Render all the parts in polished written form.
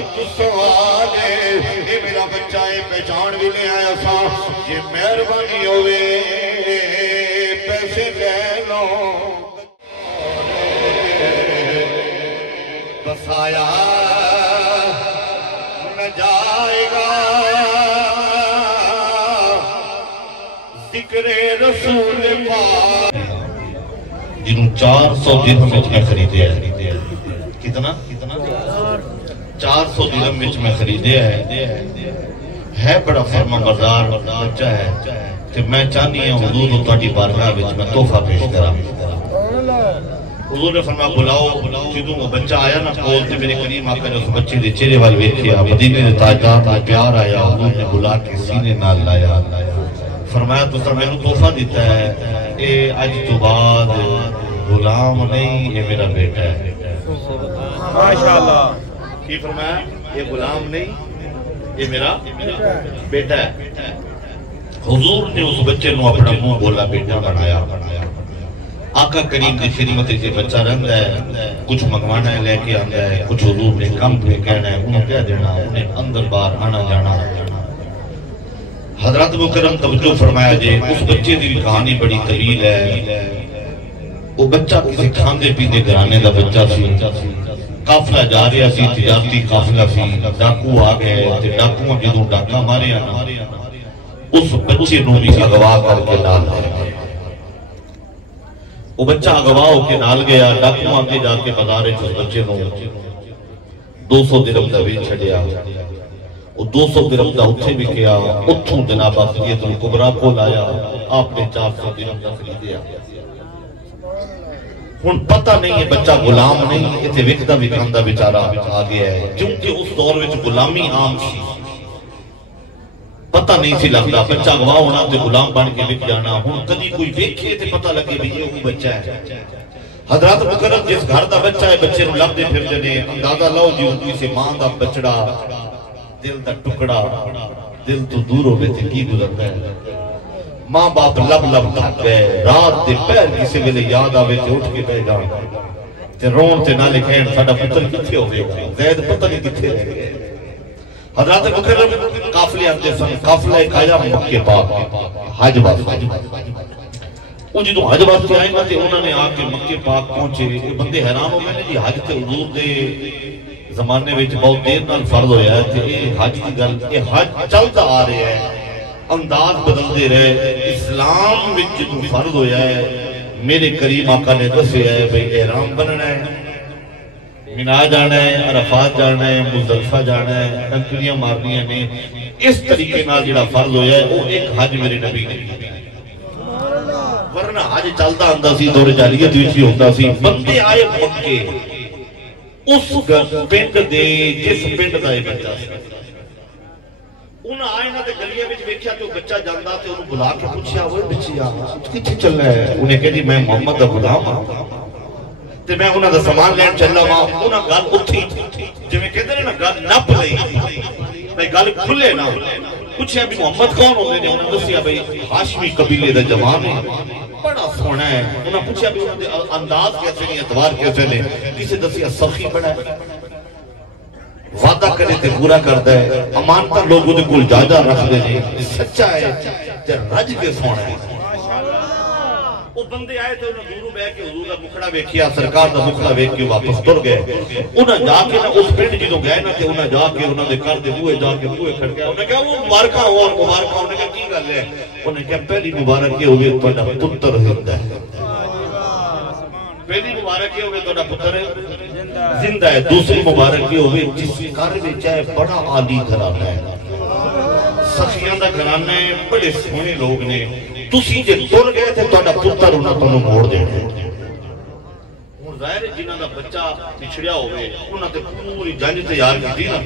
ایک سوال ہے یہ میرا بچہ ہے پہچان بھی لے آیا سا یہ مہربانی ہوئے پیسے لے لو بسایا نہ جائے گا ذکر رسول پاک جنہوں 400 درہم میں خریدے ہے کتنا 400 درہم میں خریدے ہے بڑا فرما بردار بچہ ہے کہ میں چاہنی ہوں حضور تہاڈی بارگاہ وچ میں تحفہ پیش کراں حضور نے فرمایا بلاؤ جدوں وہ بچہ آیا نا کول تے میرے کریم آقا نے اس بچے دے چہرے وال ویکھیا مدینے دے تاجدار دا پیار آیا حضور نے بلا کے سینے نال لایا فرمایا تو سر میں نے تحفہ دیتا ہے اے اج تو بعد غلام نہیں یہ میرا بیٹا ہے ماشاءاللہ کی فرمایا یہ غلام نہیں یہ میرا بیٹا ہے حضور نے اس بچے نو اپنا منہ بولا بیٹا بنایا آقا کریم کی خدمت سے بچہ رہندا ہے کچھ منگوانا ہے لے کے آندا ہے کچھ حضور نے کم پہ کہنا ہے انہوں کیا دینا انہیں اندر باہر آنا جانا حضرت مکرم توجہ فرمایا جے اس بچے دی کہانی بڑی طویل ہے وہ بچہ کسی کھاندے پیندے گھرانے دا بچہ سی قافلہ جا رہا سی تجارتی قافلہ سی ڈاکو آ گئے تے ڈاکو جدوں ڈاکا مارے نا اس بچے نو بھی اغوا کر کے نال گیا وہ بچہ اغوا ہو کے نال گیا ڈاکو آگے جا کے بازار وچ اس بچے نو 200 درہم دا ویچ چھڈیا وہ 200 درہم دا اتھے بھی کیا اتھوں جناب سید الکبریٰ کو لایا آپ نے 400 درہم دا خریدیا ہن پتہ نہیں ہے بچہ غلام نہیں ایتھے وکدا وکھاندا بیچارہ آ گیا ہے کیونکہ اس دور وچ غلامی عام سی پتہ نہیں سی لگدا بچہ گواہ ہونا تے غلام بن کے وک جانا ہن کدی کوئی ویکھے تے پتہ لگے بھی یہ وہ بچہ ہے حضرات مکرم جس گھر دا بچہ ہے بچے نو لبدے پھردے نے اندازہ لاؤ جی ان سے ماں دا بچڑا دل دا ٹکڑا دل تو دور ہوئے تھے کی گزرتا ہے ماں باپ لب لب تھک گئے رات دے پہر کسی ویلے یاد آوے تے اٹھ کے بیٹھ جان تے رون تے نالے کہن ساڈا پتر کتھے ہوئے گا زید پتہ نہیں کتھے رہ گئے حضرات مکرم قافلے آتے سن قافلہ ایک آیا مکے پاک حج واسطے وہ جدوں حج واسطے آئے نا تے انہوں نے آ کے مکے پاک پہنچے بندے حیران ہو گئے نے جی حج تے حضور دے زمانے وچ بہت دیر نال فرض ہویا ہے تے یہ حج کی گل یہ حج چلتا آ رہا ہے انداز بدلتے رہے اسلام وچ جدوں فرض ہویا ہے میرے کریم آقا نے دسیا ہے بھئی احرام بننا ہے منا جانا ہے عرفات جانا ہے مزدلفہ جانا ہے ٹنکریاں مارنیاں نے اس طریقے نال جڑا فرض ہویا ہے وہ ایک حج میرے نبی نے ورنہ حج چلتا آندا سی دور جاہلیت وچ ہی ہوندا سی بندے آئے مکے اس پنڈ دے جس پنڈ دا یہ بچہ سی انہاں آئے نا تے گلیاں وچ ویکھیا تے بچہ جاندا تے انہوں بلا کے پوچھیا اوئے بچیا کتھے چلنا ہے انہیں کہا جی میں محمد دا غلام ہاں تے میں انہاں دا سامان لین چلا وا انہاں گل اتھی جویں کہندے نے نا گل نپ لئی بھئی گل کھلے نا پوچھیا بھی محمد کون ہوندے نے انہاں دسیا بھئی ہاشمی قبیلے دا جوان ہے بڑا سونا ہے انہاں پوچھیا بھی انداز کیسے نہیں اتوار کیسے نے کسے دسیا سخی بڑا ہے وعدہ کرے تے پورا کرتا ہے امانتہ لوگوں دے کول جائدہ رکھ دے نے سچا ہے تے رج کے سونا ہے وہ بندے آئے تھے انہوں دوروں بے کے حضور دا مکھڑا ویکھیا سرکار دا مکھڑا ویکھ کے واپس تر گئے انہاں جا کے نا اس پنڈ جدوں گئے نا تے انہاں جا کے انہاں دے گھر دے بوئے جا کے بوئے کھڑ گیا انہاں کہا وہ مبارکہ ہو اور مبارکہ انہاں کہا کی گل ہے انہاں کہا پہلی مبارک یہ ہوئے تہاڈا پتر زندہ ہے پہلی مبارک یہ ہوئے تہاڈا پتر زندہ ہے دوسری مبارک یہ ہوئے جس گھر وچ ہے بڑا عالی گھرانہ ہے سخیاں دا گھرانہ ہے بڑے سونے لوگ نے تسی جے تر گئے تھے تہاڈا پتر انہاں تانوں موڑ دے ہن ظاہر جنہاں دا بچہ پچھڑیا ہوئے انہاں تے پوری جنج تیار کیتی نا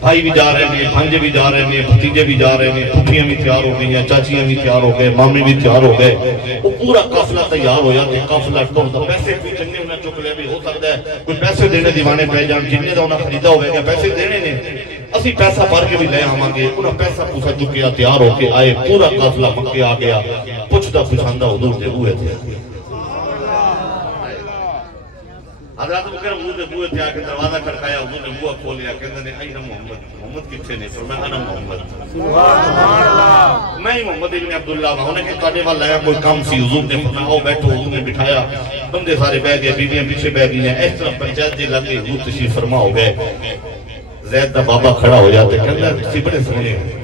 بھائی بھی جا رہے ہیں بھانجے بھی جا رہے ہیں بھتیجے بھی جا رہے ہیں پھوپھیاں بھی تیار ہو گئی ہیں چاچیاں بھی تیار ہو گئے مامے بھی تیار ہو گئے وہ پورا قافلہ تیار ہو جاتے قافلہ ٹرتا پیسے کوئی چنگے انہیں چک لے بھی ہو سکتا ہے کوئی پیسے دینے دیوانے پہ جان جننے دا انہیں خریدا ہوئے گا پیسے دینے نے اسی پیسہ بھر کے بھی لے آواں گے انہیں پیسہ پوسا چکیا تیار ہو کے آئے پورا قافلہ مکے آ گیا پوچھدا پوچھاندا حضور دے ہوئے تھے حضرت بکر حضور نے بوئے تھے آ کے دروازہ کھڑکایا، حضور نے بوئے کھولیا، کہتے ہیں اینا محمد، محمد کتنے نے؟ فرمایا انا محمد، میں ہی محمد ابن عبداللہ ہوں۔ انہیں کہ تانے والا ہے کوئی کام سی، حضور نے فرمایا آؤ بیٹھو، حضور نے بٹھایا، بندے سارے بیٹھ گئے، بیویاں پیچھے بیٹھ گئی ہیں، اس طرح پنچایت دے لگے، حضور تشریف فرما ہو گئے۔ زید دا بابا کھڑا ہو جاتے، کہتا ہے تسی بڑے سونے ہیں۔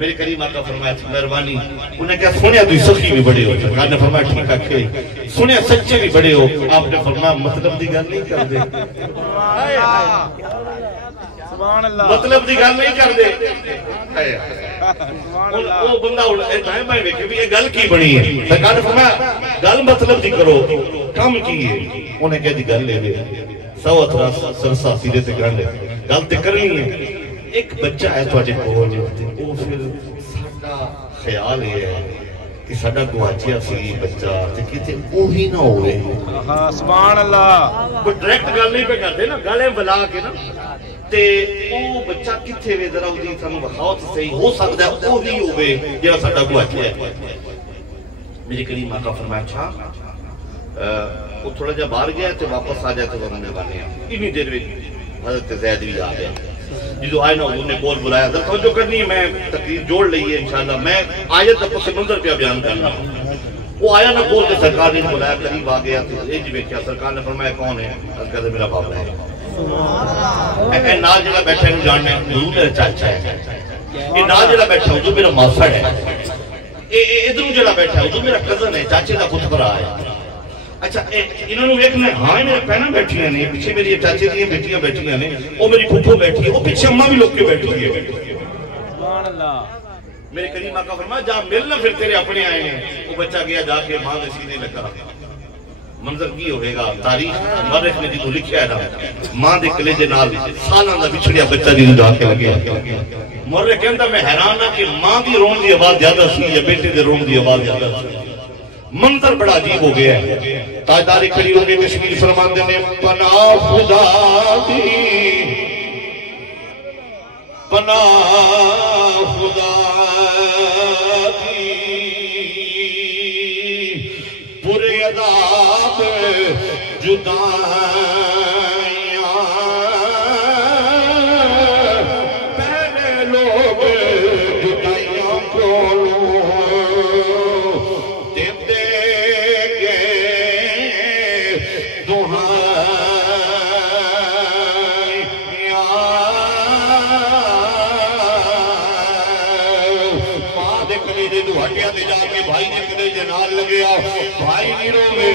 میرے کریم آقا فرمایا مہربانی، انہیں کہا سنیا تو سخی بھی بڑے ہو، سرکار نے فرمایا ٹھیک ہے، سنیا سچے بھی بڑے ہو، آپ نے فرمایا مطلب دی گل نہیں کر دے، مطلب دی گل نہیں کر دے۔ وہ بندہ ٹائم میں دیکھے بھی یہ گل کی بنی ہے، سرکار نے فرمایا گل مطلب دی کرو، کم کی ہے، انہیں کہا دی گل لے دے، سو اترا سرسا سیدھے تے گل لے، گل تے کرنی ہے۔ ایک بچہ ہے تو آجے کول وہ پھر ساڑھا خیال ہے کہ ساڑھا گواچیا سی بچہ تے کہتے اوہی نہ ہوئے، سبحان اللہ، کوئی ڈریکٹ گل نہیں پہ کرتے نا، گلیں بلا کے نا، تے او بچہ کتھے وے ذرا ہوئی سانو بخاؤ تے صحیح ہو سکتا ہے اوہی ہوئے جہاں ساڑھا گواچیا ہے۔ میرے کریم آقا فرمایا اچھا وہ تھوڑا جا باہر گیا تے واپس آ جائے تو انہوں نے بانے انہی دیر میں حضرت زید بھی آ گیا، جدو آئے نا حضور نے بول بلایا، در توجہ کرنی ہے، میں تقریر جوڑ لئی ہے انشاءاللہ، میں آیت پس منظر پہ بیان کرنا ہوں۔ وہ آیا نا بول کے سرکار نے بلایا، قریب آ گیا تو ایج میں کیا، سرکار نے فرمایا کون ہے؟ اس کہتے میرا باپ ہے، اے نال جگہ بیٹھا ہے جاننے حضور میرا چاچا ہے، اے نال جگہ بیٹھا حضور میرا ماسڑ ہے، ادھر جگہ بیٹھا حضور میرا کزن ہے، چاچے کا خود بھرا ہے۔ اچھا انہوں نے ویکھنا ہے، ہاں میرے پہنا بیٹھی ہیں، پیچھے میری چاچے دی بیٹیاں بیٹھی ہیں، وہ میری پھوپھو بیٹھی ہے، وہ پیچھے اماں بھی لوگ کے بیٹھی ہے۔ سبحان اللہ، میرے کریم آقا فرمایا جہاں ملنا پھر تیرے اپنے آئے ہیں۔ وہ بچہ گیا جا کے ماں دے سینے لگا، منظر کی ہوئے گا، تاریخ مورخ نے جدو لکھیا ہے نا، ماں دے کلیجے نال سالاں دا بچھڑیا بچہ جدو جا کے لگیا، مورخ کہندا میں حیران ہاں کہ ماں دی رون دی آواز زیادہ سی یا بیٹے دے رون دی آواز زیادہ سی، منظر بڑا عجیب ہو گیا ہے۔ تاجدار کھڑی ہو کے تشکیل فرماندے نے پناہ خدا دی، پناہ خدا دی، پورے عذاب جدائیاں، پہلے لوگ جدائیاں کولوں بھائی جکنے جے نال لگیا، بھائی نہیں روے،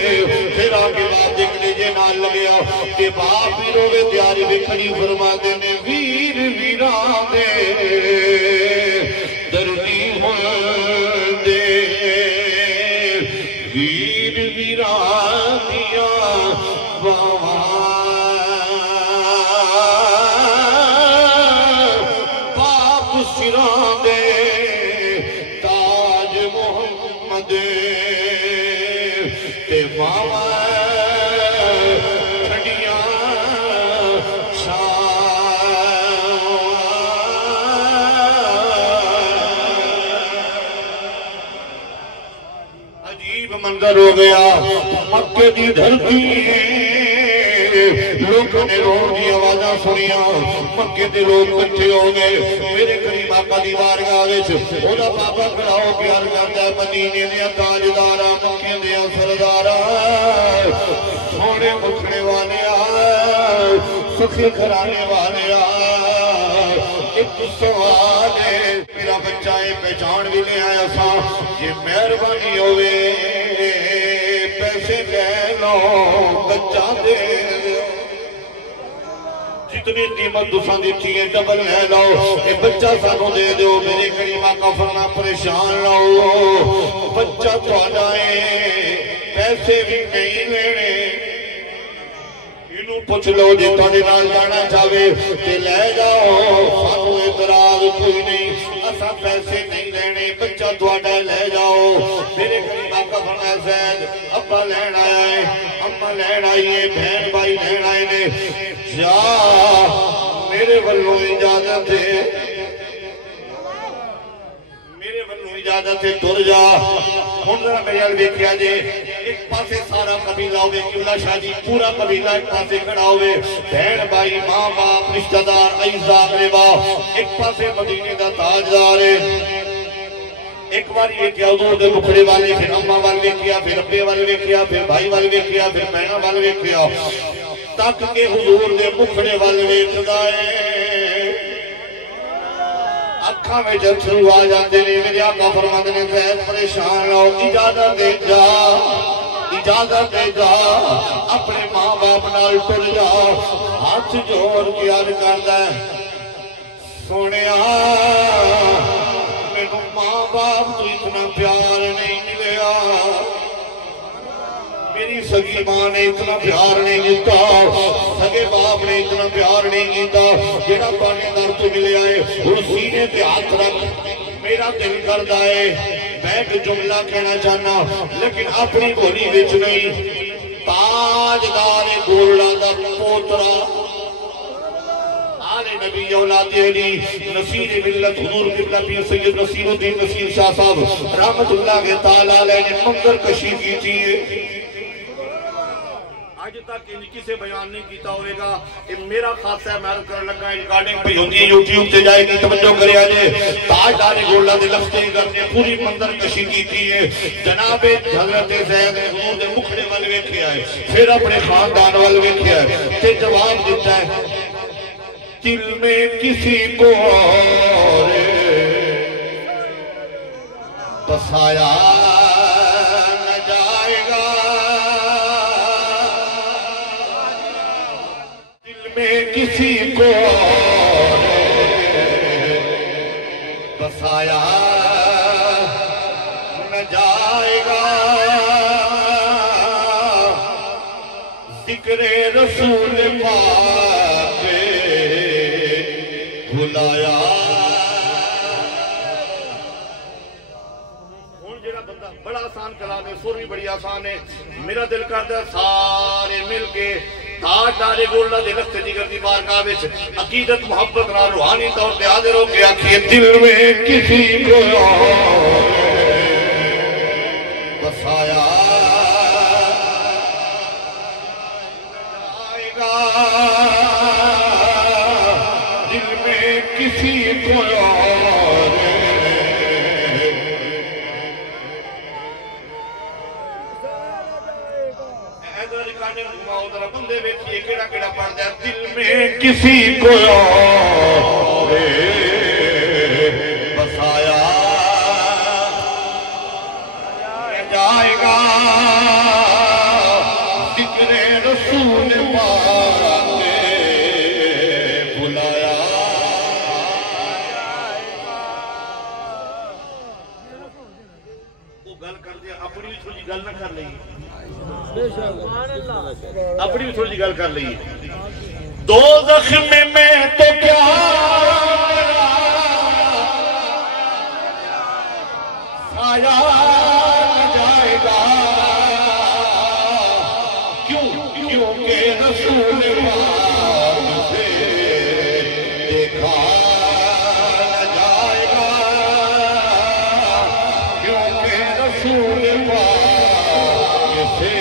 پھر آگے باپ جکنے جے نال لگیا، کہ باپ بھی روے تیاری بکھڑی فرما دینے، ویر ویران دے دردی ہون دے، ویر ویران دیا باپ سران دے منظر ہو گیا، مکے دی دھرتی لوگوں نے روڑ دی آوازاں سنیا، مکے دے لوگ کٹھے ہو گئے، میرے کریم آقا دی بارگاہ وچ اودا بابا کھڑا ہو کے عرض کردا ہے مدینے دے تاجداراں، مکے دے سرداراں، سونے مکھڑے والے سخی گھرانے والے ایک سوال ہے، میرا بچہ پہچان بھی لے آیا سا، یہ مہربانی ہوئے پیسے لے لو بچہ دے جتنی قیمت دوسرا دیتی ہے ڈبل لے لو، یہ بچہ سانو دے دو۔ میرے کریم آقا فرمایا پریشان نہ ہو، بچہ تھوڑا ہے، پیسے بھی نہیں لینے، انہوں پوچھ لو جی تھوڑے نال جانا چاہے تے لے جاؤ، سانو اعتراض کوئی نہیں، اسا پیسے نہیں لینے، بچہ تھوڑا لے جاؤ۔ میرے کریم آقا فرمایا زید ابا لین آیا ہے، اماں لین آئی ہے، بہن بھائی لین آئے نے، جا میرے والوں اجازت ہے، میرے والوں اجازت ہے، تر جا۔ ہن ذرا میرے حال دیکھیا جے ایک پاسے سارا قبیلہ ہوئے قبلہ شاہ جی پورا قبیلہ ایک پاسے کھڑا ہوئے بہن بھائی ماں باپ رشتہ دار اعزاء اقربا ایک پاسے مدینے دا تاجدار ہے ایک بار یہ کیا حضور دے مکھڑے والے پھر اماں والے کیا پھر ابے والے کیا پھر بھائی والے کیا پھر بہنوں والے کیا تک کہ حضور دے مکھڑے والے کھدائے اکھاں میں جب شروع آ جاتے نے میرے آقا فرماتے نے زید پریشان ہو اجازت دے جا اپنے ماں باپ نال ٹر جا ہاتھ جوڑ کے عرض کردا ہے سونیا میرے ماں باپ تو اتنا پیار نہیں ملیا میری سگی ماں نے اتنا پیار نہیں دیتا سگے باپ نے اتنا پیار نہیں دیتا جیڑا پانے در تو ملے آئے اور سینے پہ ہاتھ رکھ میرا دل کردا ہے میں ایک جملہ کہنا چاہنا لیکن اپنی بولی وچ نہیں تاجدار گولڑا دا پوترا آل نبی اولاد علی نصیر ملت حضور قبلہ پیر سید نصیر الدین نصیر شاہ صاحب رحمت اللہ تعالیٰ علیہ نے منظر کشی کی تھی آج تک انہی کسے بیان نہیں کیتا ہوئے گا میرا خاصہ ہے محل کرنے لگا ریکارڈنگ پہ ہوتی ہے یوٹیوب سے جائے گی توجہ کرے آجے تاجدار گولڑا دے لفظ کرنے پوری منظر کشی کی تھی جناب حضرت زید حضور دے مکھڑے والے ویکھے آئے پھر اپنے خاندان والے ویکھے آئے کہ جواب دیتا ہے دل میں کسی کو اور بسایا نہ جائے گا دل میں کسی کو اور بسایا نہ جائے گا ذکر رسول پاک بلایا بڑا آسان کلام ہے سور بھی بڑی آسان ہے میرا دل کرتا ہے سارے مل کے تاجدار گولڑا دے لفظ جگر دی بارگاہ وچ عقیدت محبت نال روحانی طور تے حاضر ہو کے آکھیے دل میں کسی کو بسایا جائے گا دل میں کسی کو بندے بیٹھئے کیڑا کیڑا پڑھ دیا دل میں کسی کو اور بسایا جائے گا ذکر رسول پاک بلایا وہ گل کر دیا اپنی بھی تھوڑی گل نہ کر لئی اپنی بھی تھوڑی گل کر لئیے دوزخ میں تو کیا سایہ جائے گا کیونکہ رسول پاک سے دیکھا نہ جائے گا کیونکہ رسول پاک سے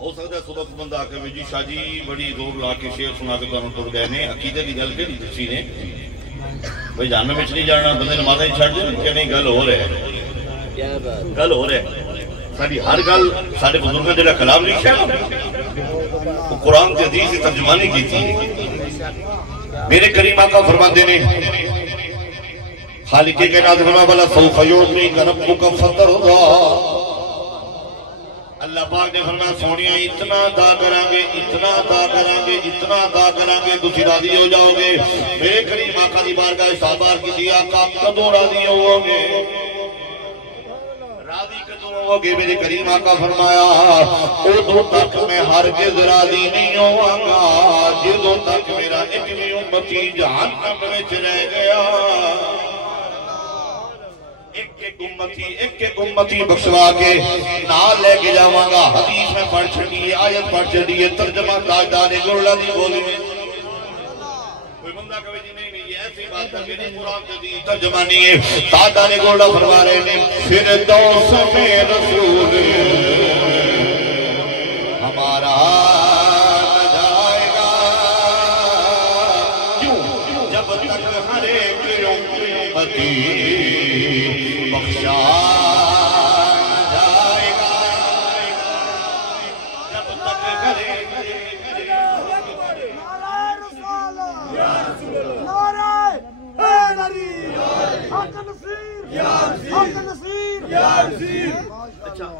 ہو سکتا ہے صبح کو بندہ آ کے جی شاہ جی بڑی زور لا کے شعر سنا کے کام ٹر گئے نے عقیدے کی گل کہڑی دسی نے بھائی جاننے میں نہیں جاننا بندے نمازیں چھڑ دیں کہ نہیں گل ہو رہے گل ہو رہے ساری ہر گل سارے بزرگوں جڑا کلام لکھا ہے وہ قرآن کے حدیث کی ترجمانی کی تھی. میرے کریم آقا فرماتے نے خالق کے ناظر فرما والا سوف یعطیک ربک فترضی. اللہ پاک نے فرمایا سونیا اتنا عطا کریں گے اتنا عطا کریں گے اتنا عطا کریں گے تسی راضی ہو جاؤ گے. میرے کریم آقا دی بارگاہ سابار کی تھی آقا کدوں راضی ہو گے راضی کدوں ہو گے. میرے کریم آقا فرمایا ادوں تک میں ہرگز راضی نہیں ہوا گا جدوں تک میرا ایک بھی امتی جہنم وچ رہ گیا. ایک امتی بخشوا کے نال لے کے جاواں گا. حدیث میں پڑھ چھڑیے آیت پڑھ چھڑیے ترجمہ تاجدار گولڑا دی بولی میں کوئی بندہ کہے جی نہیں یہ ایسی بات ہے کہ قرآن کی ترجمہ نہیں ہے. تاجدار گولڑا فرما رہے ہیں فردوس میں رسول ہمارا جائے گا کیوں جب تک ہر ایک امتی بخشا جائے گا جب تک کرے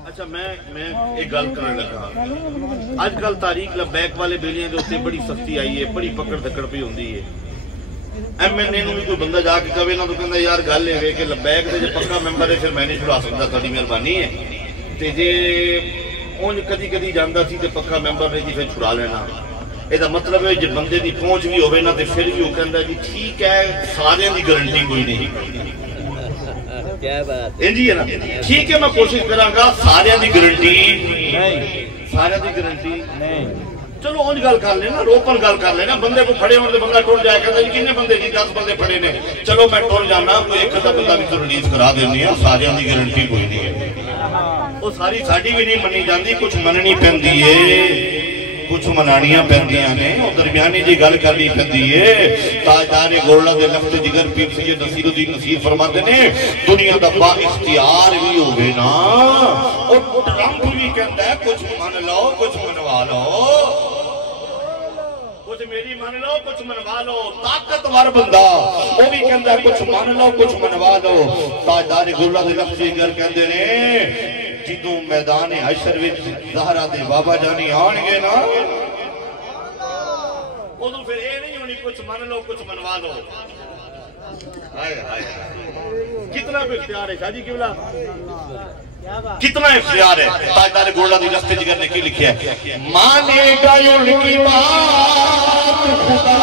اچھا میں ایک گل کرنے لگا. آج کل تاریخ لبیک والے بیلیاں جو ہوتے بڑی سختی آئی ہے بڑی پکڑ دکڑ پہ ہوندی ہے. ایم این اے نو بھی کوئی بندہ جا کے کہے نہ تو کہندا یار گل ہے کہ لبیک دے جو پکا ممبر ہے پھر میں نہیں چھڑا سکتا تہاڈی مہربانی ہے تے جے اونج کدی کدی جاندا سی تے پکا ممبر نے جی پھر چھڑا لینا. یہ مطلب ہے جے بندے دی پہنچ بھی ہوے نا تے پھر بھی وہ کہندا جی ٹھیک ہے سارے دی گارنٹی کوئی نہیں. کیا بات ہے جی ہے نا ٹھیک ہے میں کوشش کراں گا سارے دی گارنٹی نہیں سارے دی گارنٹی نہیں. چلو اونج گل کر لینا روپن گل کر لینا بندے کو پھڑے ہونے بندہ ٹر جائے کہتا جی کنے بندے جی 10 بندے پھڑے نے چلو میں ٹر جانا کوئی ایک ادھا بندہ بھی تو ریلیز کرا دینی ہے سارے دی گارنٹی کوئی نہیں ہے. وہ ساری ساڈی بھی نہیں منی جاندی کچھ مننی پیندی ہے کچھ منانیاں پیندیاں نے اور درمیانی جی گل کرنی پیندی ہے. تاجدار گولڑا دے لفظ جگر پیر سید نصیر الدین نصیر فرماتے نے دنیا دا با اختیار بھی ہوگے نا اور ٹرمپ بھی کہندا ہے کچھ من لو کچھ منوا لو کچھ میری من لو کچھ منوا لو. طاقتور بندہ وہ بھی کہندا ہے کچھ من لو کچھ منوا لو. تاجدار گولڑا دے لفظ جگر کہندے نے جدوں میدان حشر وچ زہرا دے بابا جانی آن گے نا ادوں پھر اے نہیں ہونی کچھ من لو کچھ منوا لو. کتنا اختیار ہے شاہ جی قبلہ کتنا اختیار ہے. تاجدار گولڑا دی لفظ جگر نے کی لکھیا ہے مانے گا ان کی بات خدا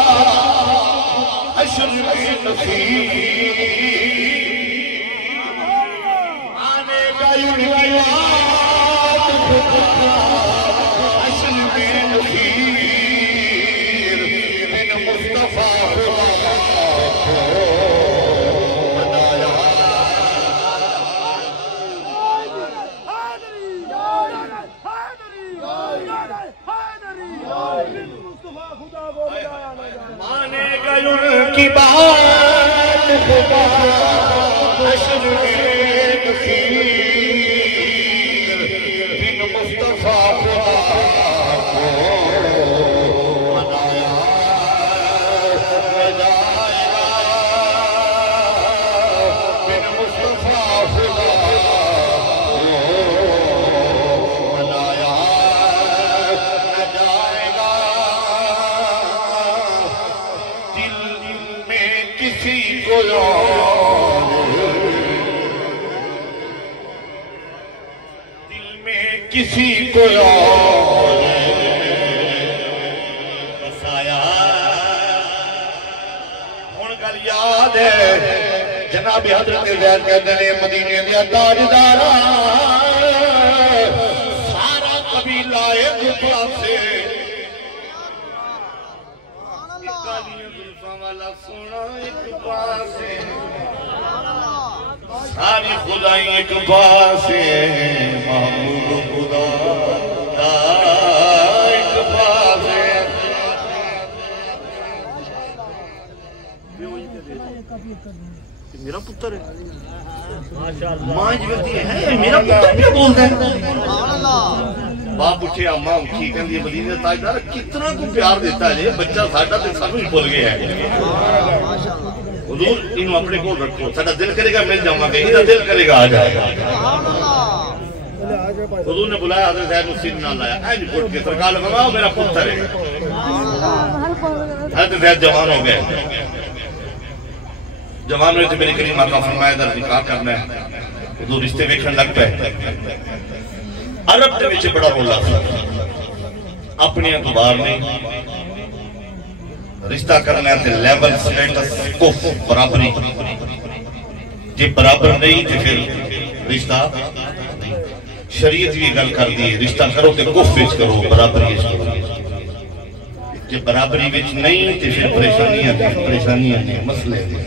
حشر میں نصیب مانے گا ان کی بات خدا حشر میں نصیب بن مصطفیٰ مانے گا ان کی بات خدا حشر میں نصیب بن مصطفیٰ خدا کو منایا جائے گا بن مصطفیٰ خدا کو منایا جائے گا. کسی کو دل میں کسی کو بسایا. ہن گل یاد ہے جناب حضرت زید کہتے ہیں مدینے دیا تاجدار سارا قبیلہ ایک پاسے والا سونا ایک پاسے ساری خدائی ایک پاسے محبوب خدا ایک پاسے میرا پتر ہے ماں جی ہے میرا پتر کیا بولتا ہے باپ اٹھے اماں اٹھی کہ مدینے تاجدار کتنا کو پیار دیتا ہے بچہ ساڈا تے سانوں ہی بھول گیا ہے حضور انہوں اپنے کو رکھو ساڈا دل کرے گا مل جاؤں گا ادھر دل کرے گا آ جائے گا حضور نے بلایا حضرت زید حسین نہ لایا اینج گھٹ کے سرکار لگاؤ میرا پتر ہے حضرت زید جوان ہو گئے جوان ہوئے تھے میرے کریم آقا فرمایا در نکاح کرنا ہے حضور رشتے ویکھن لگ پہ عرب دے وچ بڑا رولا تھا اپنی اخبار نہیں رشتہ کرنا ہے لیول سٹیٹس کف برابری جی برابر نہیں تو پھر رشتہ شریعت بھی گل کر دی رشتہ کرو تے کف وچ کرو برابری وچ کرو جی برابری وچ نہیں تو پھر پریشانیاں ہیں مسئلے ہیں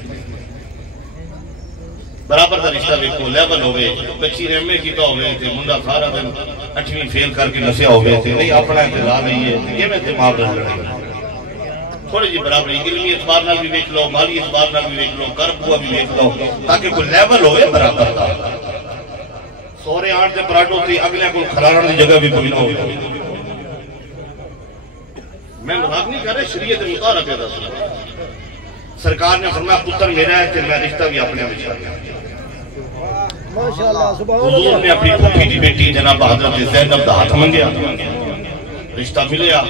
برابر دا رشتہ ویکھو لیول ہوئے بچی نے ایم اے کیتا ہوئے تے منڈا سارا دن 8ویں فیل کر کے نسیا ہوئے تے نہیں اپنا انتظار نہیں ہے یہ میں دماغ نہ لڑے تھوڑی جی برابری علمی اعتبار نال بھی ویکھ لو مالی اعتبار نال بھی ویکھ لو کرب ہوا بھی ویکھ لو تاکہ کوئی لیول ہوئے برابر دا سورے آٹھ دے پراٹھو تھی اگلے کو کھلارن دی جگہ بھی کوئی نہ ہوئے میں مذاق نہیں کر رہے شریعت مطابق ہے سرکار نے فرمایا پتر میرا ہے کہ میں رشتہ بھی اپنے وچ کرنا حضور نے اپنی پھوپھی دی بیٹی جناب حضرت زینب دا ہاتھ منگیا رشتہ ملیا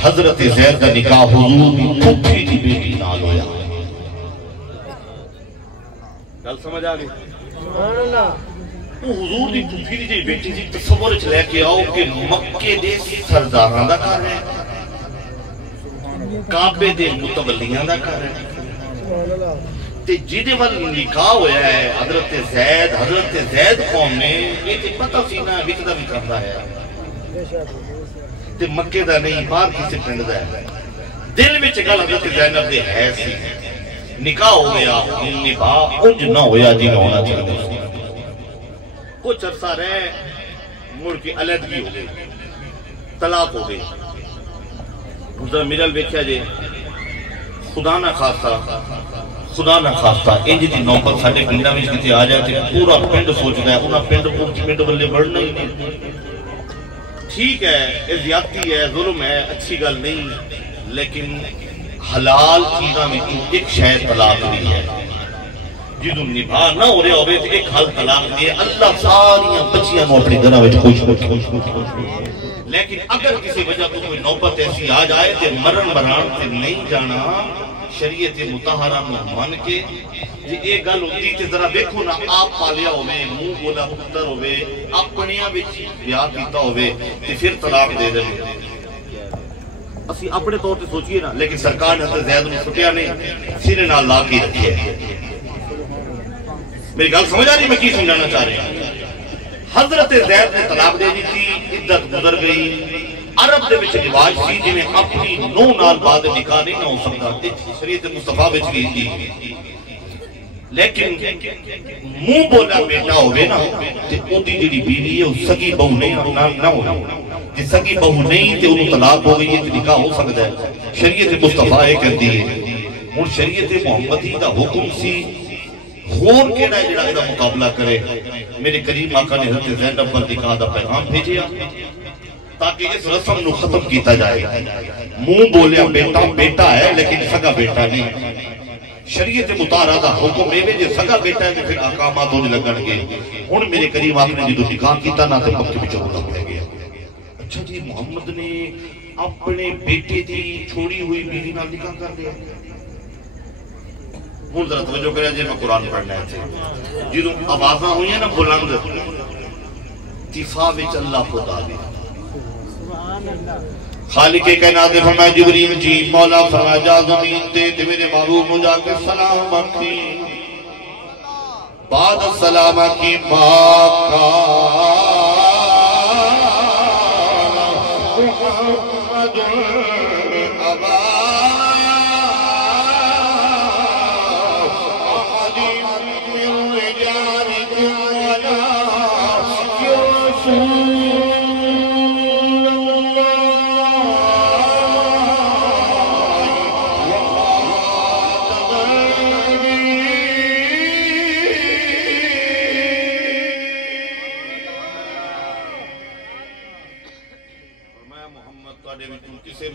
حضرت زید دا نکاح حضور دی پھوپھی دی بیٹی نال ہویا گل سمجھ آ گئی سبحان اللہ وہ حضور دی پھوپھی دی بیٹی دی تصور وچ لے کے آؤ کہ مکے دے سرداراں دا گھر ہے کعبے دے متولیاں دا گھر ہے تے جیدے وال نکاح ہویا ہے حضرت زید قوم نے یہ تے پتہ سی نا وچ دا بھی کردا ہے تے مکے دا نہیں باہر کسی پنڈ دا ہے دل وچ گل حضرت زینب دے ہے سی نکاح ہو گیا نکاح انج نہ ہویا جی نہ ہونا چاہیے کچھ عرصہ رہے مڑ کے علیحدگی ہو گئی طلاق ہو گئی حضرت میرل ویکھیا جے خدا نہ خواستہ انج دی نوبت ساڈے پنڈاں وچ کتے آ جائے تے پورا پنڈ سوچدا ہے انہاں پنڈ بلے بڑھنا ہی نہیں ٹھیک ہے یہ زیادتی ہے ظلم ہے اچھی گل نہیں لیکن حلال چیزاں میں ایک شاید طلاق دی ہے جدوں نبھا نہ ہو رہے ہوئے تو ایک حل طلاق دی ہے اللہ ساریاں بچیاں نو اپنی گھراں وچ خوش لیکن اگر کسی وجہ تو کوئی نوبت ایسی آ جائے تو مرن بران سے نہیں جانا شریعت مطہرہ میں مان کے جی ایک گل ہوتی تے ذرا دیکھو نا آپ پالیا ہوئے منہ بولا پتر ہوئے اپنیاں وچ بیاہ کیتا ہوئے تے پھر طلاق دے دے اسی اپنے طور تے سوچئے نا لیکن سرکار نے حضرت زید نے سٹیا نہیں سینے نال لا کے رکھی ہے میری گل سمجھ آ رہی میں کی سمجھانا چاہ رہے ہیں حضرت زید نے طلاق دے دی تھی عدت گزر گئی عرب دے وچ رواج سی جی میں اپنی نو نال بعد نکاح نہیں نہ ہو سکتا شریعت مصطفیٰ وچ بھی تھی لیکن منہ بولا بیٹا ہوئے نا تے اودی جڑی بیوی ہے او سگی بہو نہیں نہ ہو تے سگی بہو نہیں تے انہوں طلاق ہو گئی تے نکاح ہو سکتا ہے شریعت مصطفیٰ یہ کہتی ہے ہن شریعت محمدی دا حکم سی خون کیڑا جڑا دا مقابلہ کرے میرے کریم آقا نے حضرت زینب پر نکاح دا پیغام بھیجیا تاکہ اس رسم نو ختم کیتا جائے منہ بولیا بیٹا بیٹا ہے لیکن سگا بیٹا نہیں شریعت مطہرہ دا حکم ہے جے سگا بیٹا ہے پھر احکامات ہونے لگن گے ہن میرے کریم آقا نے جدوں نکاح کیتا نہ تے وقت وچ ہونا پڑ گیا اچھا جی محمد نے اپنے بیٹے دی چھوڑی ہوئی بیوی نال نکاح کر دیا ہوں ذرا توجہ کریں جی میں قرآن پڑھنا ہے جدوں آوازاں ہوئی ہیں نا بلند دفاع وچ اللہ خدا دی خالق کائنات نے فرمایا جبریل جی مولا فرمایا جا زمین تے میرے محبوب کو جا کے سلام کی بعد السلام کی پاکا محمد ابا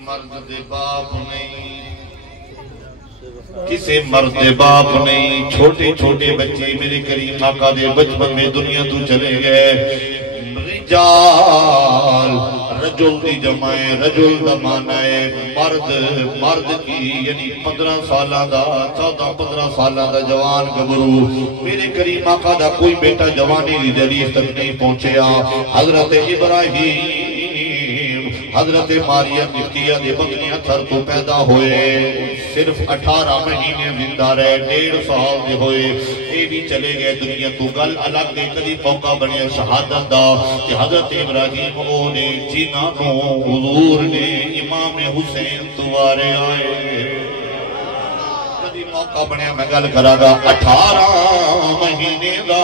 مرد دے باپ نہیں، کسے مرد دے باپ نہیں، چھوٹے چھوٹے بچے میرے کریم آقا دے بچپن میں دنیا تو چلے گئے۔ رجال رجل دی جمع ہے، رجل دا معنی ہے مرد، مرد کی یعنی 15 سالہ دا 14-15 سالہ دا جوان گبرو۔ میرے کریم آقا دا کوئی بیٹا جوانی دی دلیل تک نہیں پہنچیا۔ حضرت ابراہیم حضرت ماریہ قبطیہ دے بطنی اتھر تو پیدا ہوئے، صرف 18 مہینے زندہ رہے، 1.5 سال دے ہوئے، یہ بھی چلے گئے دنیا تو۔ گل الگ دے کدی موقع بنیا شہادت دا کہ حضرت ابراہیم نے جنہاں نو حضور نے امام حسین دوارے آئے، موقع بنیا میں گل کرا گا 18 مہینے دا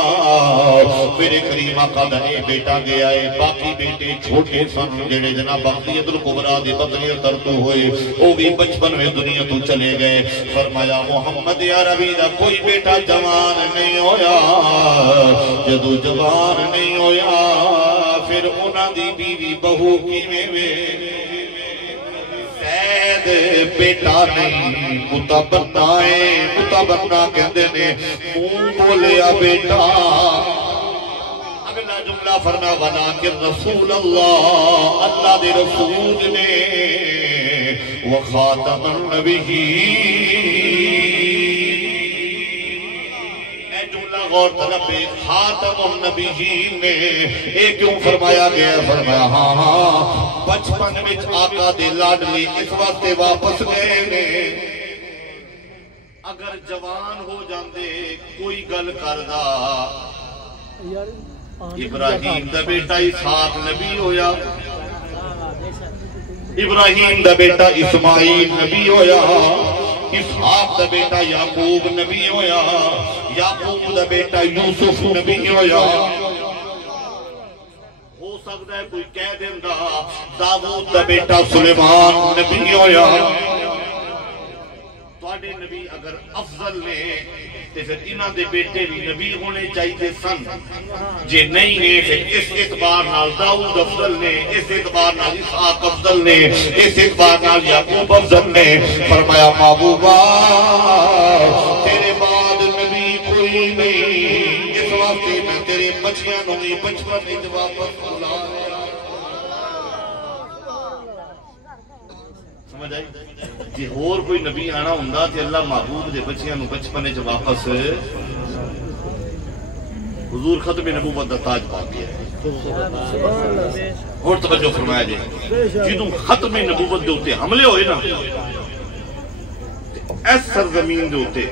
میرے کریم آقا دا اے بیٹا گیا ہے۔ باقی بیٹے چھوٹے سن جڑے جناب بختیت القبرا دے بطنی اتر تو ہوئے، وہ بھی بچپن میں دنیا تو چلے گئے۔ فرمایا محمد عربی دا کوئی بیٹا جوان نہیں ہویا، جدو جوان نہیں ہویا پھر انہاں دی بیوی بہو کی میں بیٹا نہیں متبنا ہے، متبنا کہندے نے منہ بولیا بیٹا۔ اگلا جملہ فرما ولیکن رسول اللہ، اللہ دے رسول نے وخاتم النبیین، اے جملہ غور طلب ہے، خاتم النبیین نے ایک کیوں فرمایا گیا؟ فرمایا ہاں ہاں بچپن وچ آقا دے لاڈلی اس وقت واپس گئے نے، اگر جوان ہو جاندے کوئی گل کردا ابراہیم دا بیٹا اسحاق نبی ہویا، ابراہیم دا بیٹا اسماعیل نبی ہویا، اسحاق دا بیٹا یعقوب نبی ہویا، یعقوب دا بیٹا یوسف نبی ہویا۔ ہو سکتا ہے کوئی کہہ دیندہ داؤد دا بیٹا سلیمان نبی ہویا۔ تواڈے نبی اگر افضل نے تے پھر انہاں دے بیٹے بھی نبی ہونے چاہیے سن، جے نہیں ہے پھر اس اعتبار نال داؤد افضل نے، اس اعتبار نال اسحاق افضل نے، اس اعتبار نال یعقوب افضل نے۔ فرمایا محبوبہ تیرے بعد نبی کوئی نہیں، اس واسطے میں تیرے بچیاں نوں بھی بچپن وچ واپس بلا رہا۔ سمجھ آئی؟ جی اور کوئی نبی آنا ہوندا تے اللہ محبوب دے بچیاں نوں بچپن وچ واپس، حضور ختم نبوت دا تاج پا کے اور توجہ فرمایا جائے، جدوں ختم نبوت دے اوتے حملے ہوئے نا اس سرزمین دے اوتے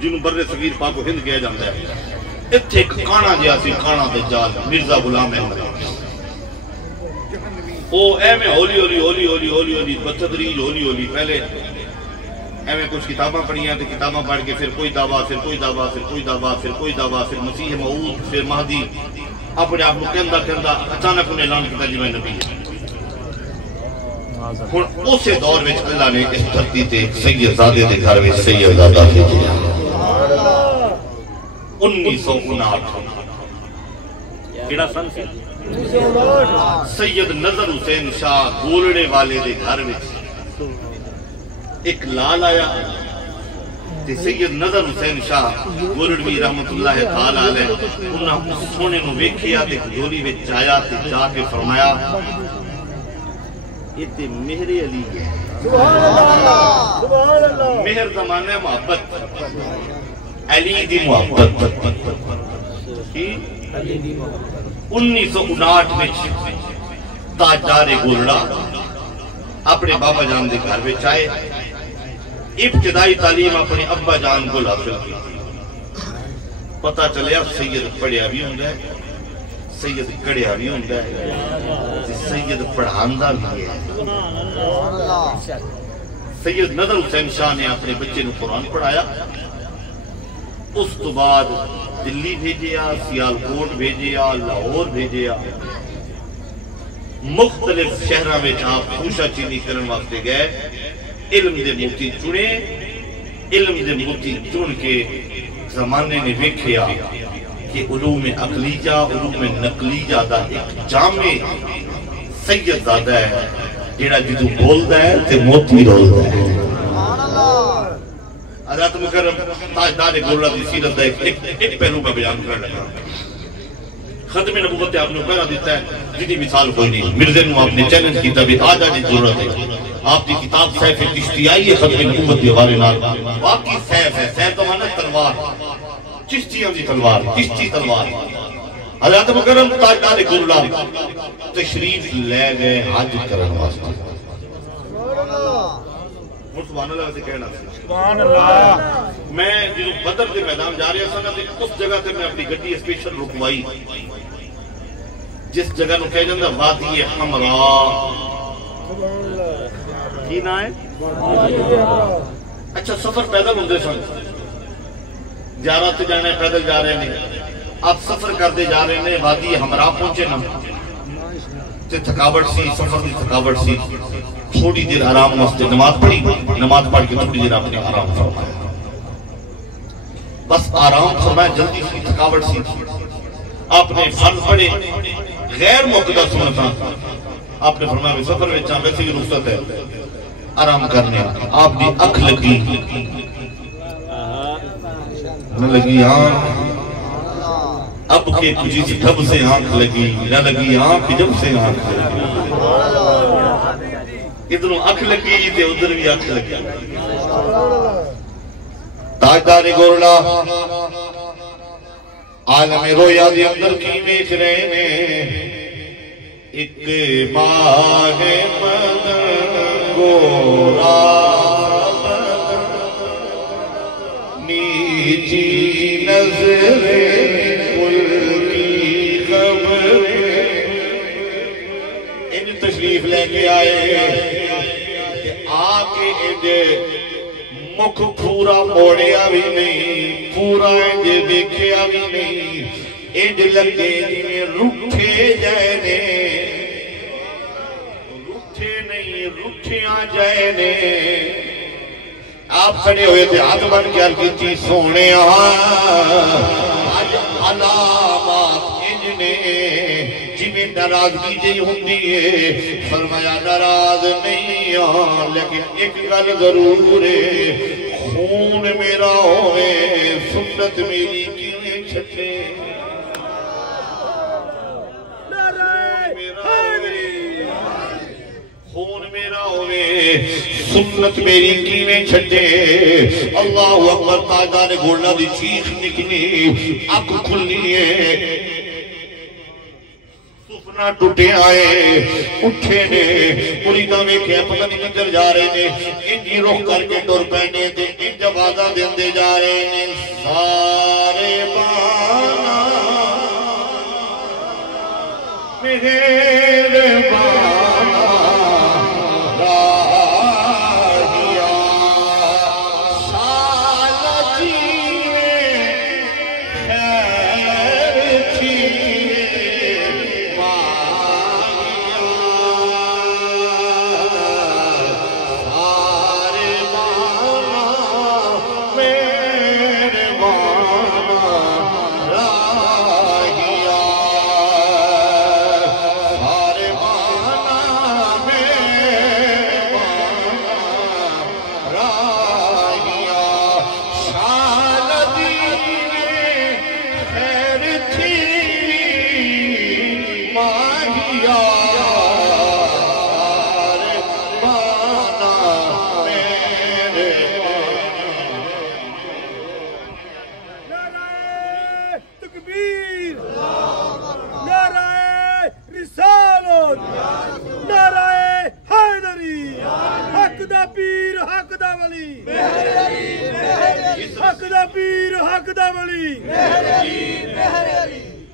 جنوں بر صغیر پاک و ہند کہا جاندا ہے، اتھے ایک کانا جہا سی، کانا دجال مرزا غلام احمد، وہ ایویں ہولی ہولی ہولی ہولی ہولی ہولی بتدریج ہولی ہولی پہلے ایویں کچھ کتاباں پڑھیاں تے کتاباں پڑھ کے پھر کوئی دعویٰ پھر کوئی دعویٰ پھر کوئی دعویٰ پھر کوئی دعویٰ پھر مسیح موعود پھر مہدی، اپنے آپ کو کہندا کہندا اچانک انہیں اعلان کیتا جی میں نبی ہوں۔ ہن اسے دور وچ اللہ نے اس دھرتی تے سید زادے دے گھر وچ سید زادہ بھیجیا 1959 کیڑا سن سی؟ سید نظر حسین شاہ گولڑے والے دے گھر وچ ایک لال آیا تے سید نظر حسین شاہ گولڑوی رحمت اللہ تعالی علیہ انہاں سونے نو ویکھیا تے جھولی وچ جایا تے جا کے فرمایا یہ تے مہر علی ہے، مہر زمانہ محبت، علی دی محبت۔ 1959 میں تاجدار گولڑا اپنے بابا جان دے گھر میں آئے، ابتدائی تعلیم اپنے ابا جان کو حاصل کی، پتہ چلیا سید پڑھیا بھی ہوندا ہے، سید کڑیا بھی ہوندا ہے، سید پڑھاندا بھی ہے۔ سید نظر حسین شاہ نے اپنے بچے نو قرآن پڑھایا، اس تو بعد دلی بھیجیا، سیالکوٹ بھیجیا، لاہور بھیجیا، مختلف شہرہ میں آپ پوشا چینی کرن واسطے گئے، علم دے موتی چنے، علم دے موتی چن کے زمانے نے ویکھیا کہ علوم عقلیجہ، علوم نقلیجہ دا ایک جامع سید زادہ ہے جیڑا جدو بولدا ہے تے موتی رولدا ہے حضرت مکرم تاجدار گولڑا دی سیرت دا ایک پہلو کا بیان کرنے لگا ختم نبوت آپ نے پہلا دیتا ہے جدی مثال کوئی نہیں مرزے نو آپ نے چیلنج کیتا بھی آجا جی ضرورت ہے آپ کی کتاب سیف چشتیائی ہے ختم نبوت دی حوالے نال واقعی سیف ہے سیف کا معنی تلوار چشتیاں دی تلوار چشتی تلوار حضرت مکرم تاجدار گولڑا تشریف لے گئے حج کرن واسطے سبحان اللہ سے کہنا سبحان اللہ میں جو بدر کے میدان جا رہا تھا اس جگہ تے میں اپنی گڈی اسپیشل رکوائی جس جگہ نو کہہ جاندہ وادی حمراء کی نا ہے اچھا سفر پیدل ہوندے سن زیارت جانے پیدل جا رہے ہیں آپ سفر کرتے جا رہے ہیں وادی حمراء پہنچے نا تے تھکاوٹ سی سفر دی تھکاوٹ سی تھوڑی دیر آرام واسطے نماز پڑھی نماز پڑھ کے تھوڑی دیر آپ نے آرام فرمایا بس آرام فرمایا جلدی سی تھکاوٹ سی آپ نے فرض پڑھے غیر موقعہ سنتا آپ نے فرمایا سفر میں چاہاں ویسے ہی رخصت ہے آرام کرنے آپ نے اکھ لگی نہ لگی آنکھ اب کے کچھ اسی ڈھب سے آنکھ لگی نہ لگی آنکھ جب سے آنکھ لگی ادھروں اکھ لگی تے ادھر بھی اکھ لگی تاجدار گولڑا عالم رویا دی اندر کی ویکھ رہے نے ایک ماہ مدن گورا نیچی نظریں تشریف لے کے آئے آکے انجھے مکھ پورا موڑیا بھی نہیں پورا انجھے دیکھیا بھی نہیں انجھے لگے جنہیں رکھے جائنے رکھے نہیں رکھیاں جائنے آپ کھڑے ہوئے تھے ہاتھ بن کے کی سونے آج علامات انجھنے جنہیں ناراضگی جی ہوندی ہے فرمایا ناراض نہیں ہاں لیکن ایک گل ضرور ہے خون میرا ہوئے سنت میری کیویں چھٹے خون میرا ہوئے سنت میری کیویں چھٹے اللہ اکبر تاجدار گولڑا دی چیخ نکلی اکھ کھلی ہے نہ ٹوٹے آئے اٹھے نے مریدہ میں کیا پتہ نہیں کدھر جا رہے نے انجی رخ کر کے ڈر پہنے تھے ان جوازہ دیندے جا رہے نے سارے بانا میرے بانا راہیا سالہ جیے خیر تھی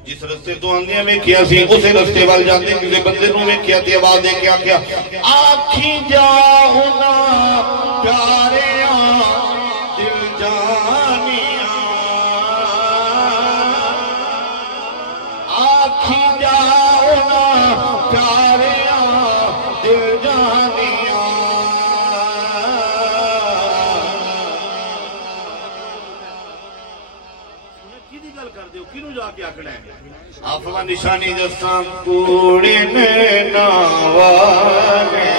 جس رستے تو آندیاں میں کیا سی اسے رستے وال جاندے کسے بندے نو میں کیا تھی آواز دے کیا کیا آکھی جاؤنا پیاریاں دل جانیاں آکھی جاؤنا پیاریاں دل جانیاں کی گل کر دیو کینوں جا کے آکھنا ہے آفوا نشانی جساں کوڑے نینا والے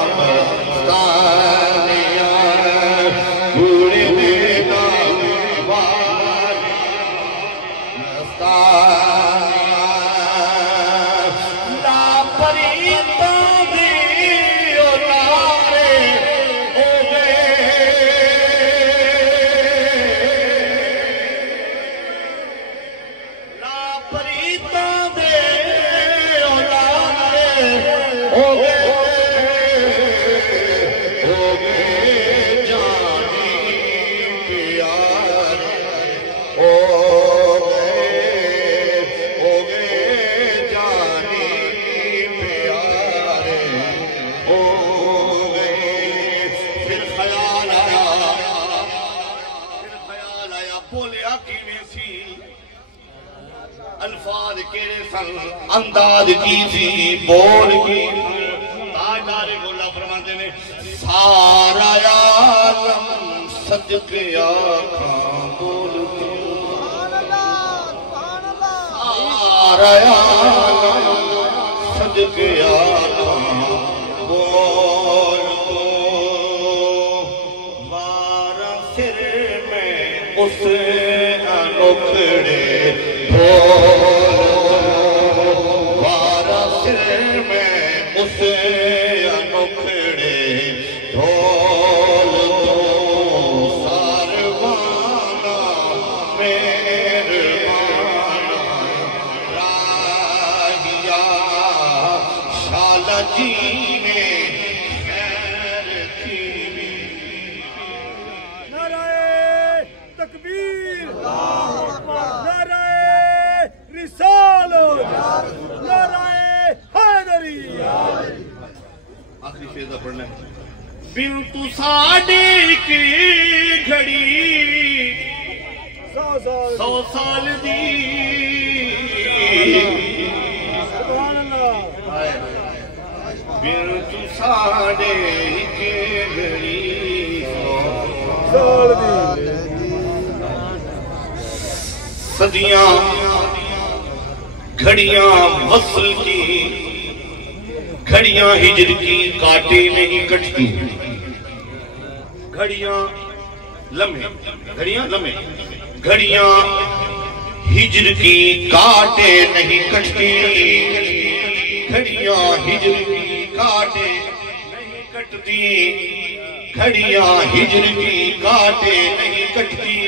آبستانیاں کوڑے نینا والے آبستانیاں لا پریتاں دی اولارے ہو گئے لا پریتاں دے اولارے ہو گئے جانی پیارے ہو گئے جانی پیارے ہو گئے پھر خیال آیا بولیا کیویں سی الفاظ کیڑے سن انداز کی سی بول کی تاجدار گولا فرماتے نے سارا عالم صدقے آنکھاں بول کے سارا عالم صدقے آنکھاں بول کو وارا سر میں اس انوکھڑے وارا سر میں اس انوکھڑے ڈھول تو ساروانا مہربانا راہیا شالا جی نے خیر کی نعرہ تکبیر نعرہ رسالت نعرہ حیدری آخری فیضہ پڑھنا ہے بن تو ساڑے کی گھڑی 100 سال دی سبحان اللہ بن تو ساڑے کی گھڑی 100 سال دی صدیاں گھڑیاں وصل کی گھڑیاں ہجر کی کاٹے نہیں کٹتی گھڑیاں لمحے گھڑیاں ہجر کی کاٹے نہیں کٹتی گھڑیاں ہجر کی کاٹے نہیں کٹتی گھڑیاں ہجر کی کاٹے نہیں کٹتی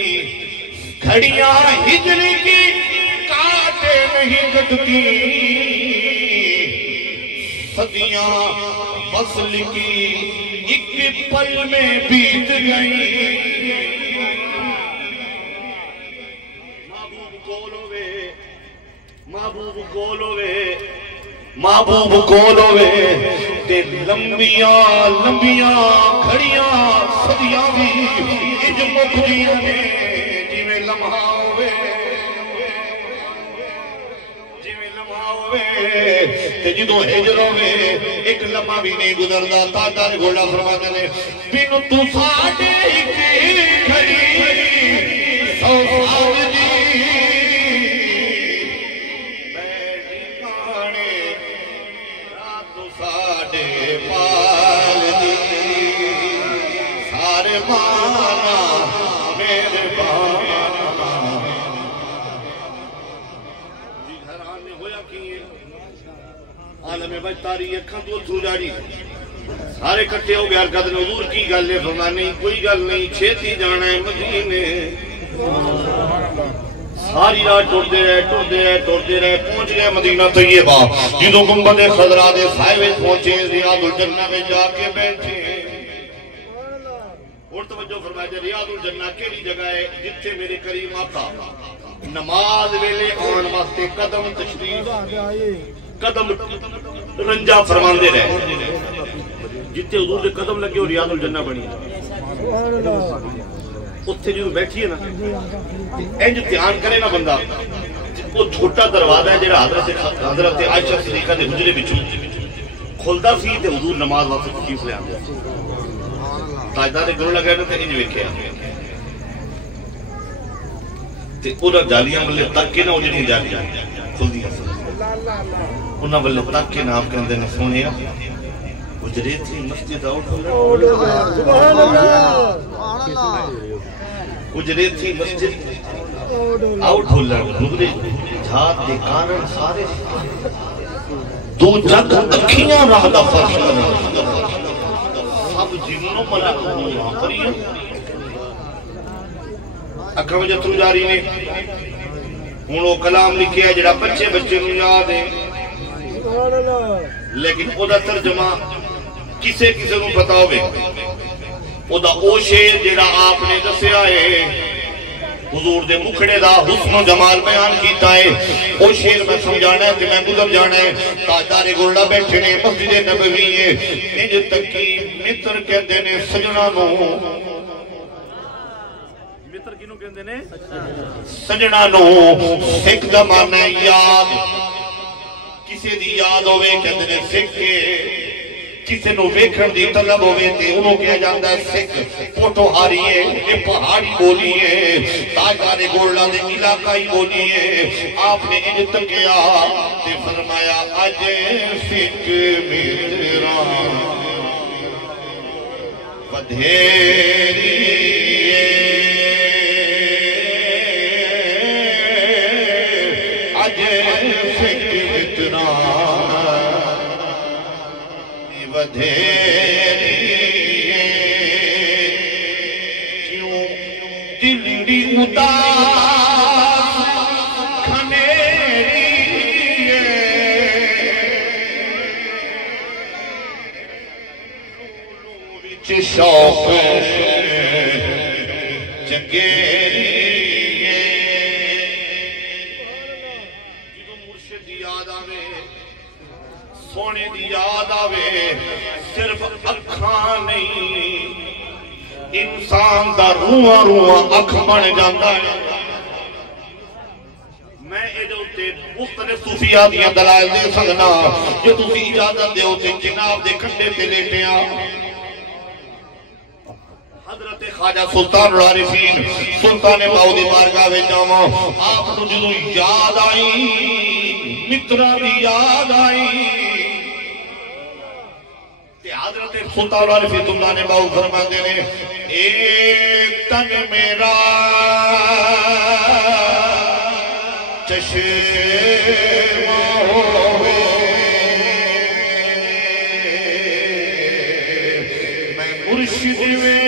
گھڑیاں ہجر کی کاٹے نہیں کٹتی صدیاں فصل کی ایک پل میں بیت گئی محبوب کولوے تے لمبیاں کھڑیاں صدیاں بھی اج مکھ دیاں نے جویں لمحہ ہوئے تے جدوں ہجر ہوئے ایک لمحہ بھی نہیں گزردا تاجدار گھوڑا فرماتے نے بن تو ساڈے کی کھڑی 100 سال دی بیٹھی کانے رات ساڈے پال دی سارے مانا میرے بانا عالم بچتاری اکھاں تو اتھو جاڑی سارے کٹھے ہو گئے حرکت نے حضور کی گل ہے فرمانے کوئی گل نہیں چھیتی جانا ہے مدینے ساری رات ٹوڑتے رہے پہنچ گئے مدینہ طیبہ جدوں گنبد خضرا دے سائے وچ پہنچے ریاض الجنہ میں جا کے بیٹھے اور توجہ فرمایا جائے ریاض الجنہ کیڑی جگہ ہے جتھے میرے کریم آقا نماز ویلے آن واسطے قدم تشریف قدم رنجا فرماندے رہے جتھے حضور دے قدم لگے اور ریاض الجنہ بنی اتھے جو بیٹھی ہے نا انج دھیان کرے نا بندہ وہ چھوٹا دروازہ ہے جڑا حضرت عائشہ صدیقہ دے حجرے وچوں کھلدا سی تے حضور نماز واسطے تشریف لے آندے تاجدار دے گھروں لگا تے انج ویکھیا تے اونا جالیاں ملے تک کے نہ اجنی جالیاں کھل دیا سن انہاں ملے تک کے نہ آپ کے اندر نے سونیا اجرے تھی مسجد آؤٹ ہو سبحان اللہ اجرے تھی مسجد آؤٹ ہو لگے جھات دے کارن سارے دو جگ اکھیاں راہ دا فرش سب جنوں ملک یہاں پر ہی اکھاں وجہ تو جاری نے انہوں کلام لکھے ہے جڑا بچے بچے نو یاد ہے سبحان اللہ لیکن او دا ترجمہ کسے کسے نو پتا ہوئے او دا او شیر جڑا آپ نے دسیا ہے حضور دے مکھڑے دا حسن و جمال بیان کیتا ہے او شیر میں سمجھانا ہے کہ میں گزر جانا ہے تاجدار گولڈا بیٹھے نے مسجد نبوی ہے انج تکی متر کہندے نے سجنا نو متر کینوں کہندے نے سجنا نو سکھ دا معنی یاد کسے دی یاد ہوئے کہندے نے سکھ کسے نو ویکھن دی طلب ہوئے تے انہوں کہا جاندہ ہے سکھ پوٹو ہاری ہے یہ پہاڑی بولی ہے تاجدار گولڈا دے علاقائی بولی ہے آپ نے انج تکیا تے فرمایا اج سکھ میرا بدھیری اج سکھ متنا بدھیری کیوں دلڑی اداس کھنیری وچ شوق جگیری جدو مرشد دی یاد آوے سونے دی یاد آوے صرف اکھاں نہیں انسان دا روحاں روحاں اکھ بن جاندہ ہے میں ادھوتے مختلف صوفیہ دیاں دلائل دے سکنا جو تسی اجازت دے ہوتے جناب دے کھنڈے تے لیٹیاں حضرت خواجہ سلطان العارفین سلطان باودی بارگاہ میں جاواں آپ کو جدو یاد آئی مترا دی یاد آئی حضرت سلطان العارفین اللہ نے باؤ فرماتے ہیں ایک تن میرا چشمہ ہوئے میں مرشد میں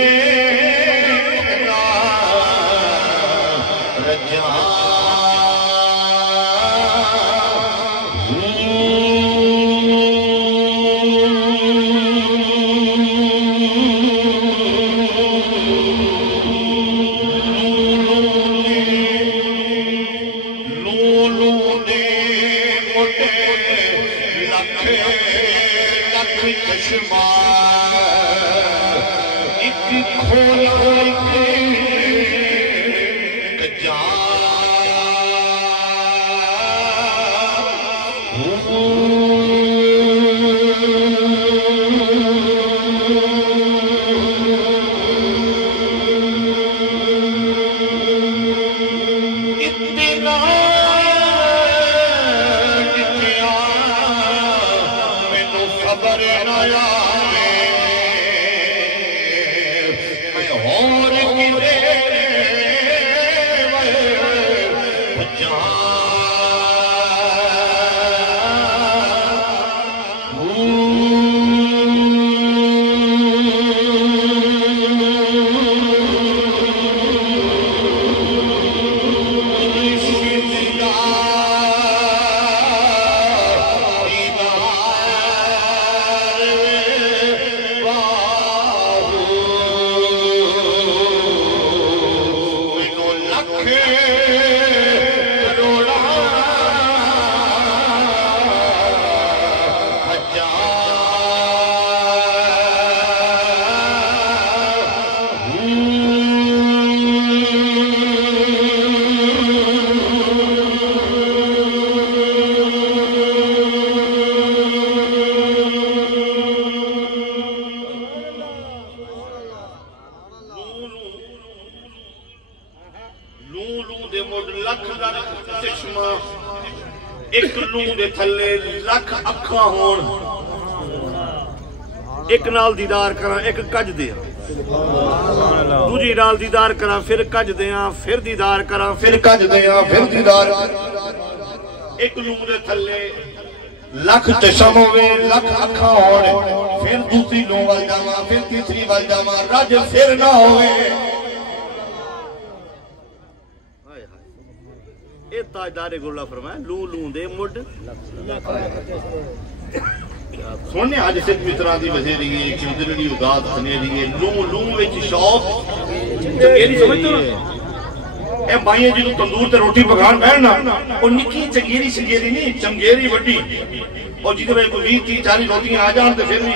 لوں لوں دے مڈ لکھ دا چشمہ ایک لوں دے تھلے لکھ اکھاں ہون ایک نال دیدار کراں ایک کج دیاں دوجی نال دیدار کراں پھر کج دیاں پھر دیدار کراں پھر کج دیاں پھر دیدار ایک لوں دے تھلے لکھ چشم ہوئے لکھ اکھاں ہونے پھر دوسری لوں وال جاواں پھر تیسری وال جاواں رج پھر نہ ہوئے اے تاجدار گولہ فرمایا لوں لوں دے مڈ سونے آج سے متران دی وجہ رہی ہے چندرڑی اگاد سنے رہی ہے لوں لوں وچ شوق چنگیری سمجھتے ہو اے مائیں جی تندور تے روٹی پکان بیٹھنا اور نکی چنگیری شنگیری نہیں چنگیری وڈی اور جی میں کوئی 20-30-40 روٹیاں آ جان تے پھر بھی